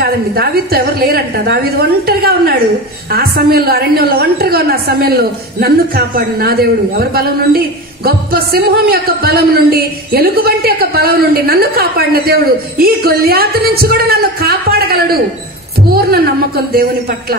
కాదండి, దావీదుతో ఎవరు లేరంట. దావీదు ఒంటరిగా ఉన్నాడు. ఆ సమయంలో అరణ్యంలో ఒంటరిగా ఉన్న ఆ సమయంలో నన్ను కాపాడు నా దేవుడు. ఎవరి బలం నుండి? గొప్ప సింహం యొక్క బలం నుండి, ఎలుగుబంటి యొక్క బలం నుండి నన్ను కాపాడిన దేవుడు ఈ గొల్యాతు నుంచి కూడా నన్ను కాపాడగలడు. పూర్ణ నమ్మకం దేవుని పట్ల.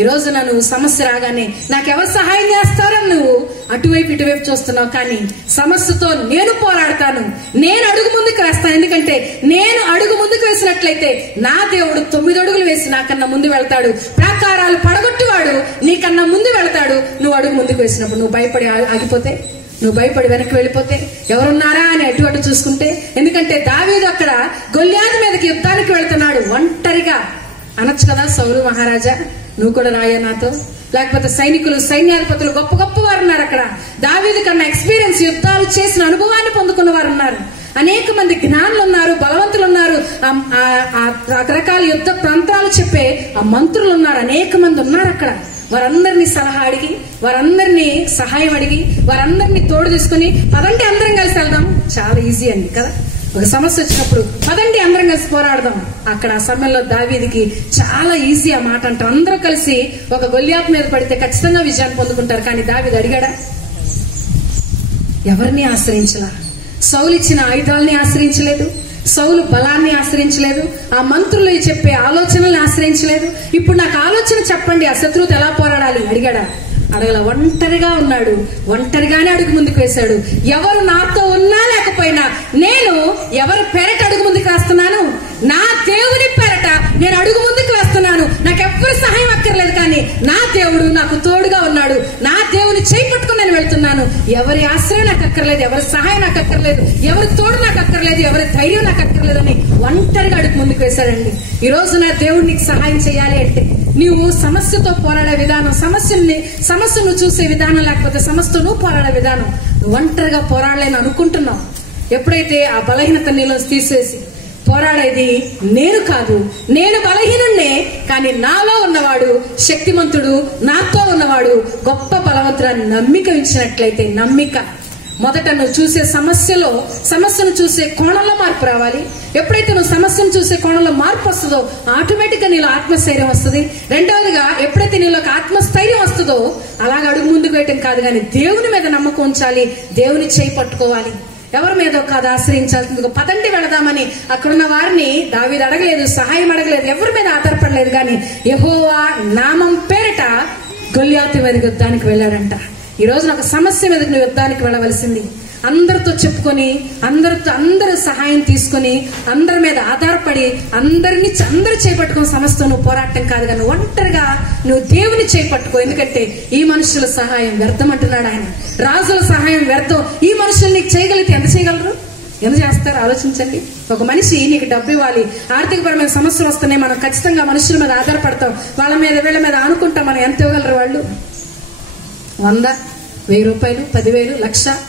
ఈ రోజు నువ్వు సమస్య రాగానే నాకెవరు సహాయం చేస్తారో నువ్వు అటువైపు ఇటువైపు చూస్తున్నావు. కానీ సమస్యతో నేను పోరాడతాను, నేను అడుగు ముందుకు వేస్తాను. ఎందుకంటే నేను అడుగు ముందుకు వేసినట్లయితే నా దేవుడు 9 అడుగులు వేసి నాకన్నా ముందు వెళ్తాడు. ప్రాకారాలు పడగొట్టువాడు నీకన్నా ముందు వెళ్తాడు. నువ్వు అడుగు ముందుకు వేసినప్పుడు నువ్వు భయపడి ఆగిపోతే, నువ్వు భయపడి వెనక్కి వెళ్ళిపోతే, ఎవరున్నారా అని అటు చూసుకుంటే. ఎందుకంటే దావీదు అక్కడ గొల్యాతు మీదకి యుద్ధానికి వెళ్తున్నాడు ఒంటరిగా. అనొచ్చు కదా, సౌలు మహారాజా నువ్వు కూడా రాయా నాతో? లేకపోతే సైనికులు, సైన్యాధిపతులు, గొప్ప గొప్ప వారు ఉన్నారు అక్కడ. దావీదు కన్నా ఎక్స్పీరియన్స్, యుద్ధాలు చేసిన అనుభవాన్ని పొందుకున్న వారు ఉన్నారు. అనేక మంది జ్ఞానులు ఉన్నారు, బలవంతులు ఉన్నారు, రకరకాల యుద్ధ ప్రాంతాలు చెప్పే ఆ మంత్రులు ఉన్నారు. అనేక మంది ఉన్నారు అక్కడ. వారందరినీ సలహా అడిగి, వారందరినీ సహాయం అడిగి, వారందరినీ తోడు తీసుకుని పదండి అందరం కలిసి వెళ్దాం. చాలా ఈజీ అండి కదా. ఒక సమస్య వచ్చినప్పుడు పదండి అందరం కలిసి పోరాడదాం. అక్కడ ఆ సమయంలో దావీదుకి చాలా ఈజీ ఆ మాట అంటాం. అందరూ కలిసి ఒక గొల్యాతు మీద పడితే ఖచ్చితంగా విజయాన్ని పొందుకుంటారు. కానీ దావీదు అడిగాడా? ఎవరిని ఆశ్రయించలా. సౌలు ఇచ్చిన ఆయుధాలని ఆశ్రయించలేదు, సౌలు బలాన్ని ఆశ్రయించలేదు, ఆ మంత్రులు చెప్పే ఆలోచనల్ని ఆశ్రయించలేదు. ఇప్పుడు నాకు ఆలోచన చెప్పండి, ఆ శత్రువుతో ఎలా పోరాడాలి అడిగాడా? అడగల. ఒంటరిగా ఉన్నాడు. ఒంటరిగానే అడుగు ముందుకు వేశాడు. ఎవరు నాతో ఉన్నా లేకపోయినా నేను ఎవరు పెరట అడుగు ముందుకు వేస్తున్నాను? నా దేవుని పెరట నేను అడుగు ముందుకు వేస్తున్నాను. నాకు ఎవ్వరి సహాయం అక్కర్లేదు, కానీ నా దేవుడు నాకు తోడుగా ఉన్నాడు. నా దేవుని చేయి పట్టుకుని నేను వెళ్తున్నాను. ఎవరి ఆశ్రయం నాకు అక్కర్లేదు, ఎవరి సహాయం నాకు అక్కర్లేదు, ఎవరి తోడు నాకు అక్కర్లేదు, ఎవరి ధైర్యం నాకు అక్కర్లేదు అని ఒంటరిగా అడుగు ముందుకు వేశాడండి. ఈ రోజు నా దేవుడు నీకు సహాయం చేయాలి అంటే నీవు సమస్యతో పోరాడే విధానం, సమస్యను చూసే విధానం, లేకపోతే సమస్యతో నువ్వు పోరాడే విధానం, నువ్వు ఒంటరిగా పోరాడలేని అనుకుంటున్నావు. ఎప్పుడైతే ఆ బలహీనత నీలో తీసేసి పోరాడేది నేను కాదు, నేను బలహీనున్నే, కానీ నాలో ఉన్నవాడు శక్తిమంతుడు, నాతో ఉన్నవాడు గొప్ప బలవంతుడు నమ్మిక ఇచ్చినట్లయితే, నమ్మిక మొదట నువ్వు చూసే సమస్యను చూసే కోణంలో మార్పు రావాలి. ఎప్పుడైతే నువ్వు సమస్యను చూసే కోణంలో మార్పు వస్తుందో ఆటోమేటిక్ గా నీలో ఆత్మస్థైర్యం వస్తుంది. రెండవదిగా ఎప్పుడైతే నీలో ఆత్మస్థైర్యం వస్తుందో అలాగ అడుగు ముందుకు వేయటం కాదు, కానీ దేవుని మీద నమ్మకం ఉంచాలి, దేవుని చేయి పట్టుకోవాలి. ఎవరి మీదో కాదు ఆశ్రయించాల్సిందిగా పదండి వెళదామని అక్కడున్న వారిని దావీదు అడగలేదు, సహాయం అడగలేదు, ఎవరి మీద ఆధారపడలేదు. కానీ యెహోవా నామం పేరిట గొల్యాతు మీదకి యుద్ధానికి వెళ్ళాడంట. ఈ రోజున ఒక సమస్య మీదకి నువ్వు యుద్ధానికి వెళ్ళవలసింది. అందరితో చెప్పుకొని, అందరూ సహాయం తీసుకొని, అందరి మీద ఆధారపడి, అందరూ చేపట్టుకుని సమస్యతో నువ్వు పోరాటం కాదు, కానీ ఒంటరిగా నువ్వు దేవుని చేపట్టుకో. ఎందుకంటే ఈ మనుషుల సహాయం వ్యర్థం అంటున్నాడు ఆయన. రాజుల సహాయం వ్యర్థం. ఈ మనుషులు నీకు చేయగలిగితే ఎంత చేయగలరు? ఎంత చేస్తారు ఆలోచించండి. ఒక మనిషి నీకు డబ్బు ఇవ్వాలి, ఆర్థికపరమైన సమస్యలు వస్తున్నాయి, మనం ఖచ్చితంగా మనుషుల మీద ఆధారపడతాం, వాళ్ళ మీద వీళ్ళ మీద అనుకుంటాం. మనం ఎంత ఇవ్వగలరు? వాళ్ళు 100, 1000 రూపాయలు, 10,000, 1,00,000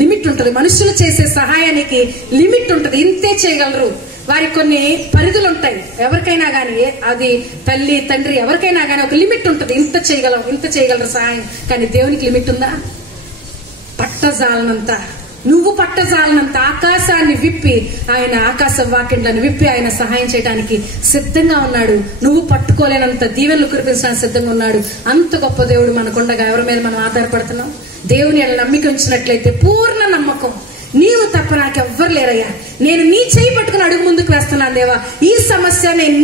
లిమిట్ ఉంటుంది. మనుషులు చేసే సహాయానికి లిమిట్ ఉంటుంది, ఇంతే చేయగలరు. వారికి కొన్ని పరిధులు ఉంటాయి. ఎవరికైనా గానీ, అది తల్లి తండ్రి ఎవరికైనా గానీ ఒక లిమిట్ ఉంటుంది. ఇంత చేయగలరు సహాయం. కానీ దేవునికి లిమిట్ ఉందా? నువ్వు పట్టజాలనంత ఆకాశాన్ని విప్పి, ఆయన ఆకాశ వాకిండ్లను విప్పి ఆయన సహాయం చేయడానికి సిద్ధంగా ఉన్నాడు. నువ్వు పట్టుకోలేనంత దీవెనలు కురిపించడానికి సిద్ధంగా ఉన్నాడు. అంత గొప్ప దేవుడు మనకుండగా ఎవరి మీద మనం ఆధారపడుతున్నాం? దేవుని నమ్మిక ఉంచినట్లయితే పూర్ణ నమ్మకం, నీవు తప్ప నాకెవ్వరు లేరయ్యా, నేను నీ చేయి పట్టుకుని అడుగు ముందుకు వేస్తున్నాను దేవా, ఈ సమస్య నేను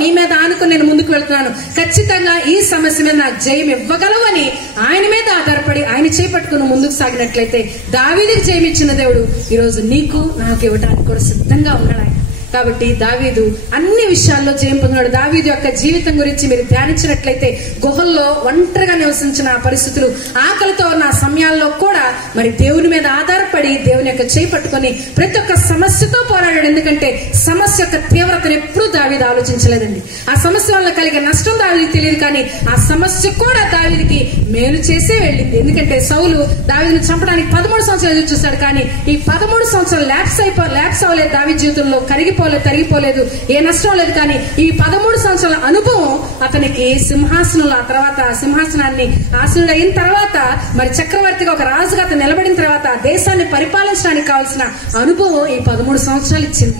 నీ మీద ఆనుకుని నేను ముందుకు వెళ్తున్నాను, ఖచ్చితంగా ఈ సమస్య మీద నాకు జయం ఇవ్వగలవు అని ఆయన మీద ఆధారపడి ఆయన చేయి పట్టుకుని ముందుకు సాగినట్లయితే దావీదుకు జయం ఇచ్చిన దేవుడు ఈరోజు నీకు నాకు ఇవ్వడానికి కూడా సిద్ధంగా ఉన్నాడు. ఆయన కాబట్టి దావీదు అన్ని విషయాల్లో జయం పొందినాడు. దావీదు యొక్క జీవితం గురించి మీరు ధ్యానించినట్లయితే గుహల్లో ఒంటరిగా నివసించిన ఆ పరిస్థితులు, ఆకలితో ఉన్న సమయాల్లో కూడా మరి దేవుని మీద ఆధారపడి దేవుని యొక్క చేయి పట్టుకొని ప్రతి ఒక్క సమస్యతో పోరాడాడు. ఎందుకంటే సమస్య యొక్క తీవ్రతను ఎప్పుడూ దావీదు ఆలోచించలేదండి. ఆ సమస్య వల్ల కలిగే నష్టం దావీదుకి తెలియదు, కానీ ఆ సమస్య కూడా దావీదుకి మేలు చేసే వెళ్ళింది. ఎందుకంటే సౌలు దావీదును చంపడానికి 13 సంవత్సరాలు ఎదురు చూస్తాడు, కానీ ఈ 13 సంవత్సరాలు ల్యాప్స్ అవ్వలేదు. దావీదు జీవితంలో తరిగిపోలేదు, ఏ నష్టం లేదు. కానీ ఈ 13 సంవత్సరాల అనుభవం అతనికి సింహాసనంలో, ఆ తర్వాత సింహాసనాన్ని ఆసీనుడు అయిన తర్వాత మరి చక్రవర్తిగా ఒక రాజుగా అతను నిలబడిన తర్వాత దేశాన్ని పరిపాలించడానికి కావాల్సిన అనుభవం ఈ 13 సంవత్సరాలు ఇచ్చింది.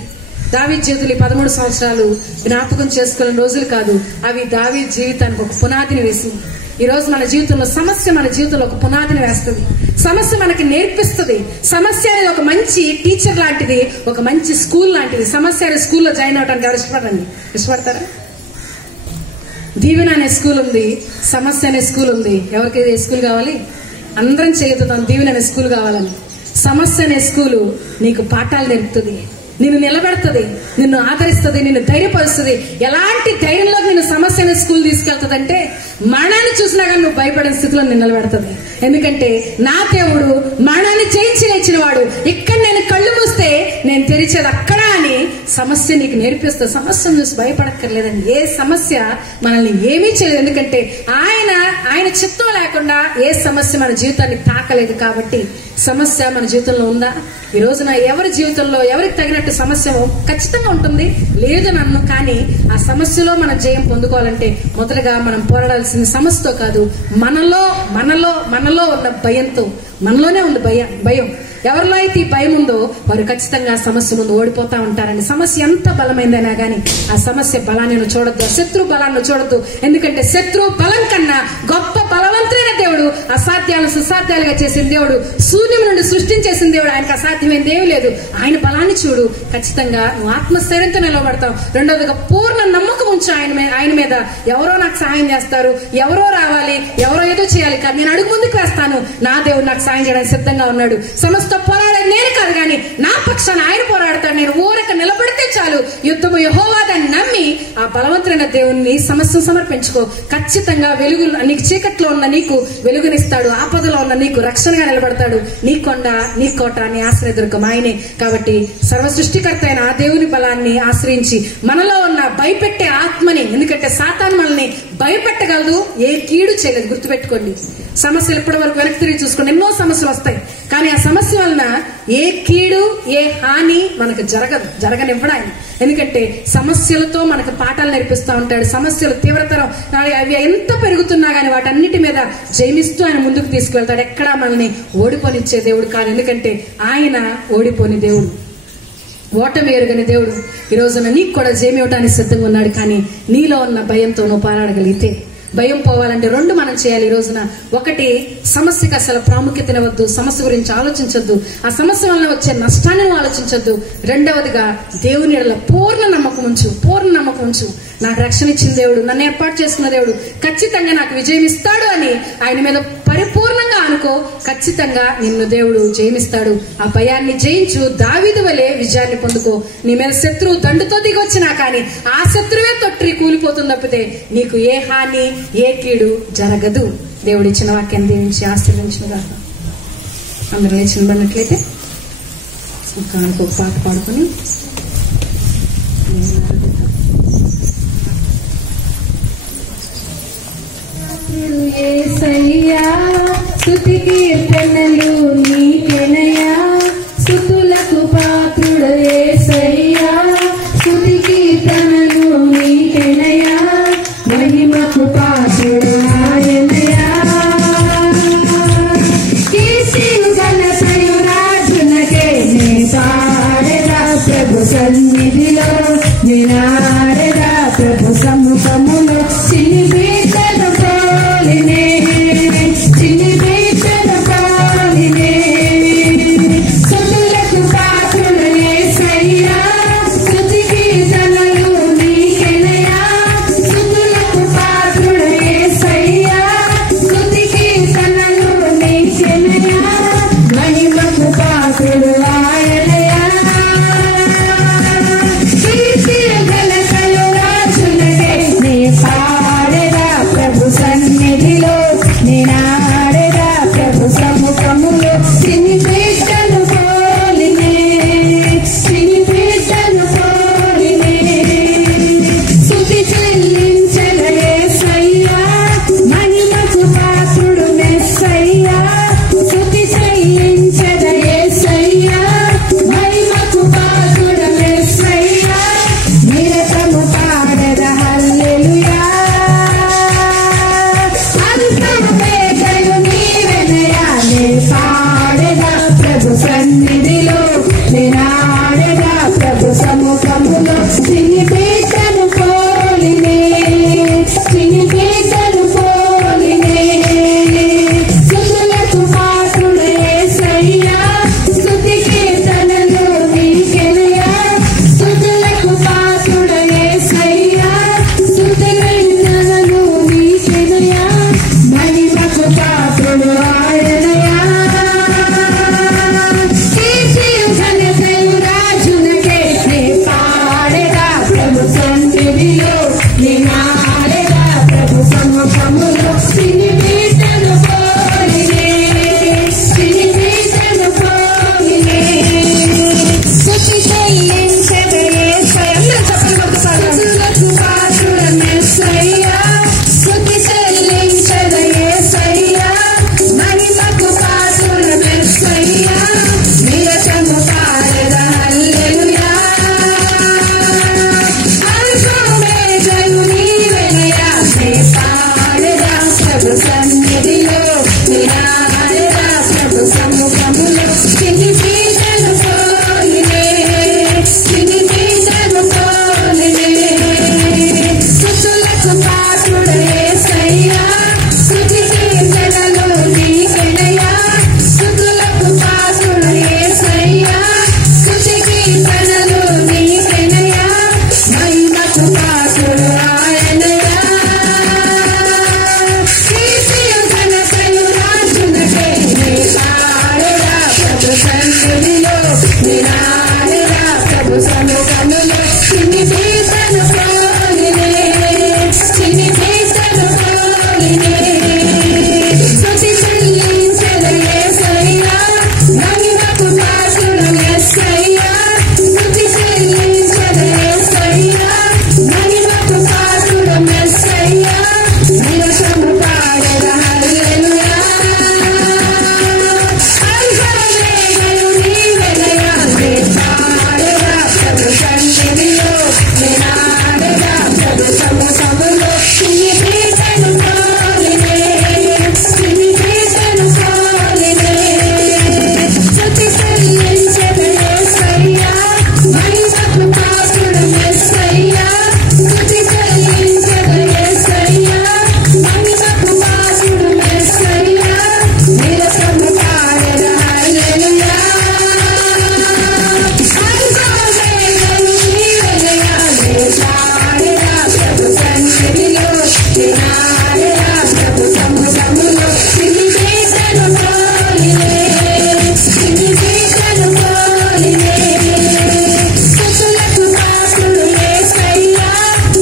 దావీదు జీవితంలో ఈ 13 సంవత్సరాలు జ్ఞాపకం చేసుకునే రోజులు కాదు, అవి దావీదు జీవితానికి ఒక పునాదిని వేసింది. ఈ రోజు మన జీవితంలో సమస్య మన జీవితంలో ఒక పునాదిని వేస్తుంది. సమస్య మనకి నేర్పిస్తుంది. సమస్య అనేది ఒక మంచి టీచర్ లాంటిది, ఒక మంచి స్కూల్ లాంటిది. సమస్య అనే స్కూల్లో జాయిన్ అవడానికి ఎవరు ఇష్టపడతారా? దీవెన అనే స్కూల్ ఉంది, సమస్య అనే స్కూల్ ఉంది. ఎవరికి ఏ స్కూల్ కావాలి? అందరం చేయుతాం దీవెన అనే స్కూల్ కావాలని. సమస్య అనే స్కూలు నీకు పాఠాలు నేర్పుతుంది, నిన్ను నిలబెడుతుంది, నిన్ను ఆదరిస్తుంది, నిన్ను ధైర్యపరుస్తుంది. ఎలాంటి ధైర్యంలో నిన్ను సమస్య అనే స్కూల్ తీసుకెళ్తుందంటే మరణాన్ని చూసినా కానీ నువ్వు భయపడే స్థితిలో నిన్ను నిలబెడుతుంది. ఎందుకంటే నా దేవుడు మరణాన్ని జయించి లేచిన వాడు. ఇక్కడ నేను కళ్ళు మూస్తే నేను తెరిచేది అక్కడ అని సమస్య నీకు నేర్పిస్తుంది. సమస్యను చూసి భయపడక్కర్లేదండి. ఏ సమస్య మనల్ని ఏమీ చేయలేదు, ఎందుకంటే ఆయన చిత్తం లేకుండా ఏ సమస్య మన జీవితాన్ని తాకలేదు. కాబట్టి సమస్య మన జీవితంలో ఉందా? ఈ రోజున ఎవరి జీవితంలో ఎవరికి తగినట్టు సమస్య ఖచ్చితంగా ఉంటుంది, లేదు నన్ను. కానీ ఆ సమస్యలో మనం జయం పొందుకోవాలంటే మొదటగా మనం పోరాడాల్సిన సమస్యతో కాదు, మనలో ఉన్న భయంతో. మనలోనే ఉంది భయం. ఎవరిలో అయితే ఈ భయం ఉందో వారు ఖచ్చితంగా సమస్య ముందు ఓడిపోతా ఉంటారండి. సమస్య ఎంత బలమైందైనా కానీ ఆ సమస్య బలాన్ని చూడొద్దు, శత్రు బలాన్ని చూడొద్దు. ఎందుకంటే శత్రు బలం కన్నా గొప్ప బలవంతుడైన దేవుడు, అసాధ్యాలను సుసాధ్యాలుగా చేసిన దేవుడు, శూన్యం నుండి సృష్టించేసిన దేవుడు. ఆయనకు అసాధ్యమైనది ఏమీ లేదు. ఆయన బలాన్ని చూడు, ఖచ్చితంగా నువ్వు ఆత్మస్థైర్యంతో నిలబడతావు. రెండవదిగా పూర్ణ నమ్మకం ఉంచు ఆయన మీద. ఎవరో నాకు సహాయం చేస్తారు, ఎవరో రావాలి, ఎవరో ఏదో చేయాలి, కానీ నేను అడుగు ముందుకు వేస్తాను. నా దేవుడు నాకు సాయం చేయడానికి సిద్ధంగా ఉన్నాడు. సమస్త పోరాడేది నేను కాదు, కానీ నా పక్షాన ఆయన పోరాడతాడు. నేను ఊరక నిలబడితే చాలు, యుద్ధము యెహోవాదని నమ్మి ఆ బలవంతుడైన దేవుణ్ణి సమస్యను సమర్పించుకో. ఖచ్చితంగా వెలుగు నీకు చీకట్లో ఉన్న నీకు వెలుగునిస్తాడు, ఆపదలో ఉన్న నీకు రక్షణగా నిలబడతాడు. నీ కొండ, నీ కోట, నీ ఆశ్రయదుర్గం ఆయనే. కాబట్టి సర్వ సృష్టికర్త అయిన ఆ దేవుని బలాన్ని ఆశ్రయించి మనలో ఉన్న భయపెట్టే ఆత్మని, ఎందుకంటే సాతాను మనల్ని భయపెట్టగలదు, ఏ కీడు చేయలేదు. గుర్తుపెట్టుకోండి, సమస్యలు ఇప్పటి వరకు వెనక్కి తిరిగి చూసుకోండి, ఎన్నో సమస్యలు వస్తాయి, కానీ ఆ సమస్య వలన ఏ కీడు ఏ హాని మనకు జరగనివ్వడు ఆయన. ఎందుకంటే సమస్యలతో మనకు పాఠాలు నేర్పిస్తూ ఉంటాడు. సమస్యలు తీవ్రతరం అవి ఎంత పెరుగుతున్నా గానీ వాటన్నిటి మీద జయమిస్తూ ఆయన ముందుకు తీసుకువెళ్తాడు. ఎక్కడా మనల్ని ఓడిపోనిచ్చే దేవుడు కాదు, ఎందుకంటే ఆయన ఓడిపోని దేవుడు, ఓటమి ఎరుగని దేవుడు. ఈ రోజున నీకు కూడా జయమి ఇవ్వడానికి సిద్ధంగా ఉన్నాడు. కానీ నీలో ఉన్న భయంతో నువ్వు పోరాడగలిగితే, భయం పోవాలంటే రెండు మనం చేయాలి ఈ రోజున. ఒకటి, సమస్యకి అసలు ప్రాముఖ్యతనివ్వద్దు, సమస్య గురించి ఆలోచించొద్దు, ఆ సమస్య వల్ల వచ్చే నష్టాన్ని ఆలోచించొద్దు. రెండవదిగా దేవుని యెడల పూర్ణ నమ్మకం ఉంచు. నాకు రక్షణ ఇచ్చిన దేవుడు, నన్ను ఏర్పాటు చేసుకున్న దేవుడు ఖచ్చితంగా నాకు విజయం ఇస్తాడు అని ఆయన మీద పరిపూర్ణంగా అనుకో. ఖచ్చితంగా నిన్ను దేవుడు జయమిస్తాడు. ఆ భయాన్ని జయించు, దావీదు వలె విజయాన్ని పొందుకో. నీ మీద శత్రువు దండుతో దిగొచ్చినా కానీ ఆ శత్రువే తొట్టి కూలిపోతుంది తప్పితే నీకు ఏ హాని ఏ కీడు జరగదు. దేవుడు ఇచ్చిన వాక్యాన్ని దీవించి ఆశీర్వదించునుగా. అందరూ లేచి నిలబడినట్లయితే ఒక పాట పాడుకొని యేసయ్యా స్తుతి కీర్తనలు నీకెనయా, స్తుతులకు పాత్రుడు యేసయ్యా, స్తుతి కీర్తనలు నీకెనయా, మహిమకు పాత్రుడు ఆయనయా. కీర్తియు ఘనతయు రాజునకే నే పాడెదా ప్రభు సన్నిధిలో, నినాడెదా ప్రభు సముఖములో. చిన్ని బిడ్డను పోలినే సన్నిధిలో నిరాహారగా ప్రభు సముఖములో చిన్ని పీటలు పోలినే చిన్ని పీటలు పోలినే స్తుతులకు పాత్రుడు యేసయ్యా స్తుతి కీర్తనలు నీకెనయ్యా స్తుతులకు పాత్రుడు యేసయ్యా స్తుతి కీర్తనలు నీకెనయ్యా మహిమకు పాత్రుడు ఆయనయ్యా కీర్తియు ఘనతయు రాజునకే నీవాడెరా ప్రభు సన్నిధిలో నిరాడెరా ప్రభు సముఖములో చిన్ని పీటలు పోలినే చిన్ని పీటలు పోలినే స్తుతి చెల్లించెదను యేసయ్యా మహిమకు పాత్రుడు యేసయ్యా స్తుతి చెల్లించెదను యేసయ్యా మహిమకు పాత్రుడు యేసయ్యా నిరసము పాడెదా హల్లెలూయా అల్ఫామేగయు నీవెనయ్యా నే పాడెదా ప్రభు సన్నిధిలో నిరాడెదా ప్రభు సముఖములో చిన్ని పీటలు పోలినే చిన్ని పీటలు పోలినే స్తుతి చెల్లించెదను యేసయ్యా మహిమకు పాత్రుడు యేసయ్యా స్తుతి చెల్లించెదను యేసయ్యా మహిమకు పాత్రుడు యేసయ్యా నిరసము పాడెదా హల్లెలూయా అల్ఫామేగయు నీవెనయ్యా నే పాడెదా ప్రభు సన్నిధిలో నిరాడెదా ప్రభు సముఖములో చిన్ని పీటలు పోలినే చిన్ని పీటలు పోలినే స్తుతులకు పాత్రుడు యేసయ్యా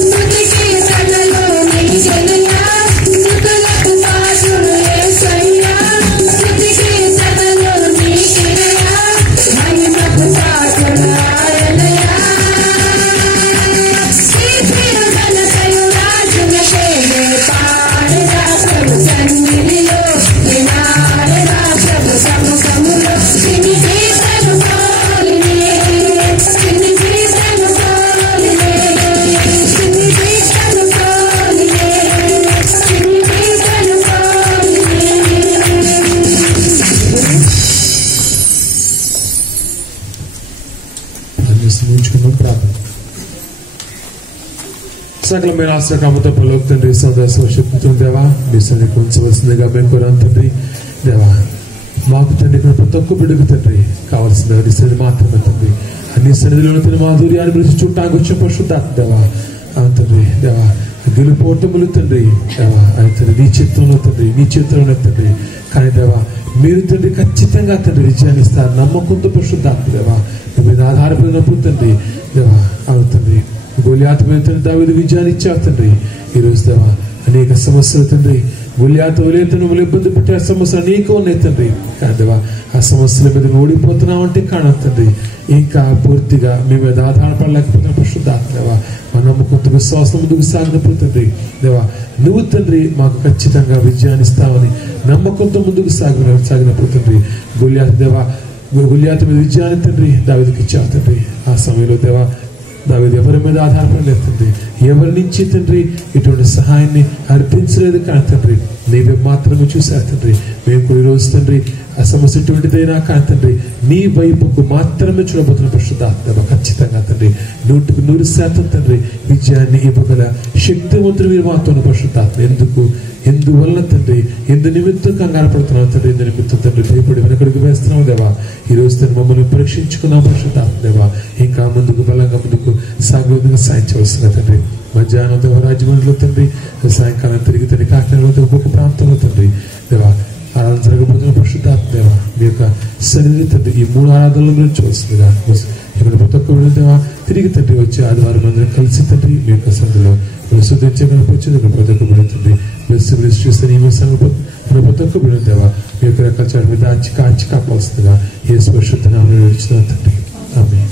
స్తుతి కీర్తనలు నీకెనయ్యా స్తుతులకు పాత్రుడు యేసయ్యా స్తుతి కీర్తనలు నీకెనయ్యా మహిమకు పాత్రుడు ఆయనయ్యా కీర్తియు ఘనతయు రాజునకే నే పాడెదా ప్రభు సన్నిధిలో నిరాడెదా ప్రభు సముఖములో చిన్ని పీటలు పోలినే చిన్ని పీటలు పోలినే చిన్ని పీటలు పోలినే చిన్ని పీటలు పోలినే సమూచుకున్నాం ప్రార్థన. సకలమైన ఆశ్రకామతో పలుకు తండ్రి సందేశం దేవా మీ సన్నిధికి ఉంచవలసిందిగా మేము కోరాం తండ్రి దేవా మాకు తండ్రి ఇక్కడ ప్రతి ఒక్క బిడ్డకు తండ్రి కావాల్సిన నీ సన్నిధి మాత్రమే తండ్రి అన్ని సన్నిధిలో తండ్రి మాధుర్యాన్ని పిలిచి చుట్టానికి వచ్చే పరిశుద్ధాత్మ దేవా తండ్రి దేవా గెలుపోటములు తండ్రి దేవా తండ్రి నీ చిత్తంలో తండ్రి నీ చిత్రంలో తండ్రి కానీ దేవా మీరు తండ్రి ఖచ్చితంగా తండ్రి విజయాన్ని ఇస్తారు నమ్మకంతో పరిశుద్ధాత్మ దేవా మీ మీద ఆధారపడినప్పుడు తండ్రి దేవా తండ్రి గొలియాతు మీద తండ్రి దావీదు విజయాన్ని ఇచ్చావు తండ్రి ఈరోజు దేవా అనేక సమస్యలు తండ్రి గొలియాతు నువ్వు ఇబ్బంది పెట్టే ఆ సమస్యలు అనేక ఉన్నాయి తండ్రి కానీ దేవా ఆ సమస్యల మీద నువ్వు ఓడిపోతున్నావు అంటే కాను తండ్రి ఇంకా పూర్తిగా మీ మీద ఆధారపడలేకపోతున్న పరిశుద్ధాత్మ దేవా మా నమ్మకంతో విశ్వాసం ముందుకు సాగినప్పుడు తండ్రి దేవా నువ్వు తండ్రి మాకు ఖచ్చితంగా విజయాన్ని ఇస్తావని నమ్మకంతో ముందుకు సాగినప్పుడు తండ్రి గొలియాతు మీద విజయాన్ని తండ్రి దావీదుకి ఇచ్చావు తండ్రి ఆ సమయంలో దేవా దావీదు ఎవరి మీద ఆధారపడలేదు తండ్రి ఎవరి నుంచి తండ్రి ఇటువంటి సహాయాన్ని అర్పించలేదు కానీ తండ్రి నీవే మాత్రమే చూశారు తండ్రి మేము కూడా ఈరోజు తండ్రి ఆ సమస్య ఎటువంటిదైనా కానీ తండ్రి నీ వైపుకు మాత్రమే చూడబోతున్న పరిశుద్ధాత్మ ఖచ్చితంగా తండ్రి 100% తండ్రి విజయాన్ని ఇవ్వగల శక్తివంతుడు మీరు మాతో పరిశుద్ధాత్మ ఎందువల్ల తండ్రి ఎందు నిమిత్తం కంగారు పడుతున్నావు తండ్రి ఎందు నిమిత్తం తండ్రి భయపడి వెనకడుగు వేస్తున్నావు దేవా ఈరోజు తండ్రి మమ్మల్ని పరీక్షించుకున్నావు పరిశుద్ధాత్మ దేవా ఇంకా ముందుకు బలంగా ముందుకు సాగుగా సాయించవలసిన తండ్రి మధ్యాహ్నం దేవ రాజమండ్రిలో తండ్రి సాయంకాలం తిరిగి తండ్రి కాకినాడలో ఒక్కొక్క ప్రాంతంలో తండ్రి దేవా ఆరాధన జరగబోతున్న పరిశుద్ధాత్మ దేవా మీ యొక్క సన్నిధి తండ్రి ఈ 3 ఆరాధనల గురించి వస్తుందిగా ఇక్కడ ప్రతి ఒక్క దేవా తిరిగి తండ్రి వచ్చి ఆదివారం అందరం కలిసి తండ్రి మీ యొక్క సందులో శుద్ధించగలిపొచ్చింది ప్రతి ఒక్క బిడ్డ తండ్రి బెస్ట్ చూస్తే ఈ సంఘం ప్రతి ఒక్క బిడ్డ దేవా మీ యొక్క రకాల మీద కాచి కాపాల్సిందిగా ఏ స్పర్శుద్ధ నామములో విడిచిన తండ్రి ఆమేన్.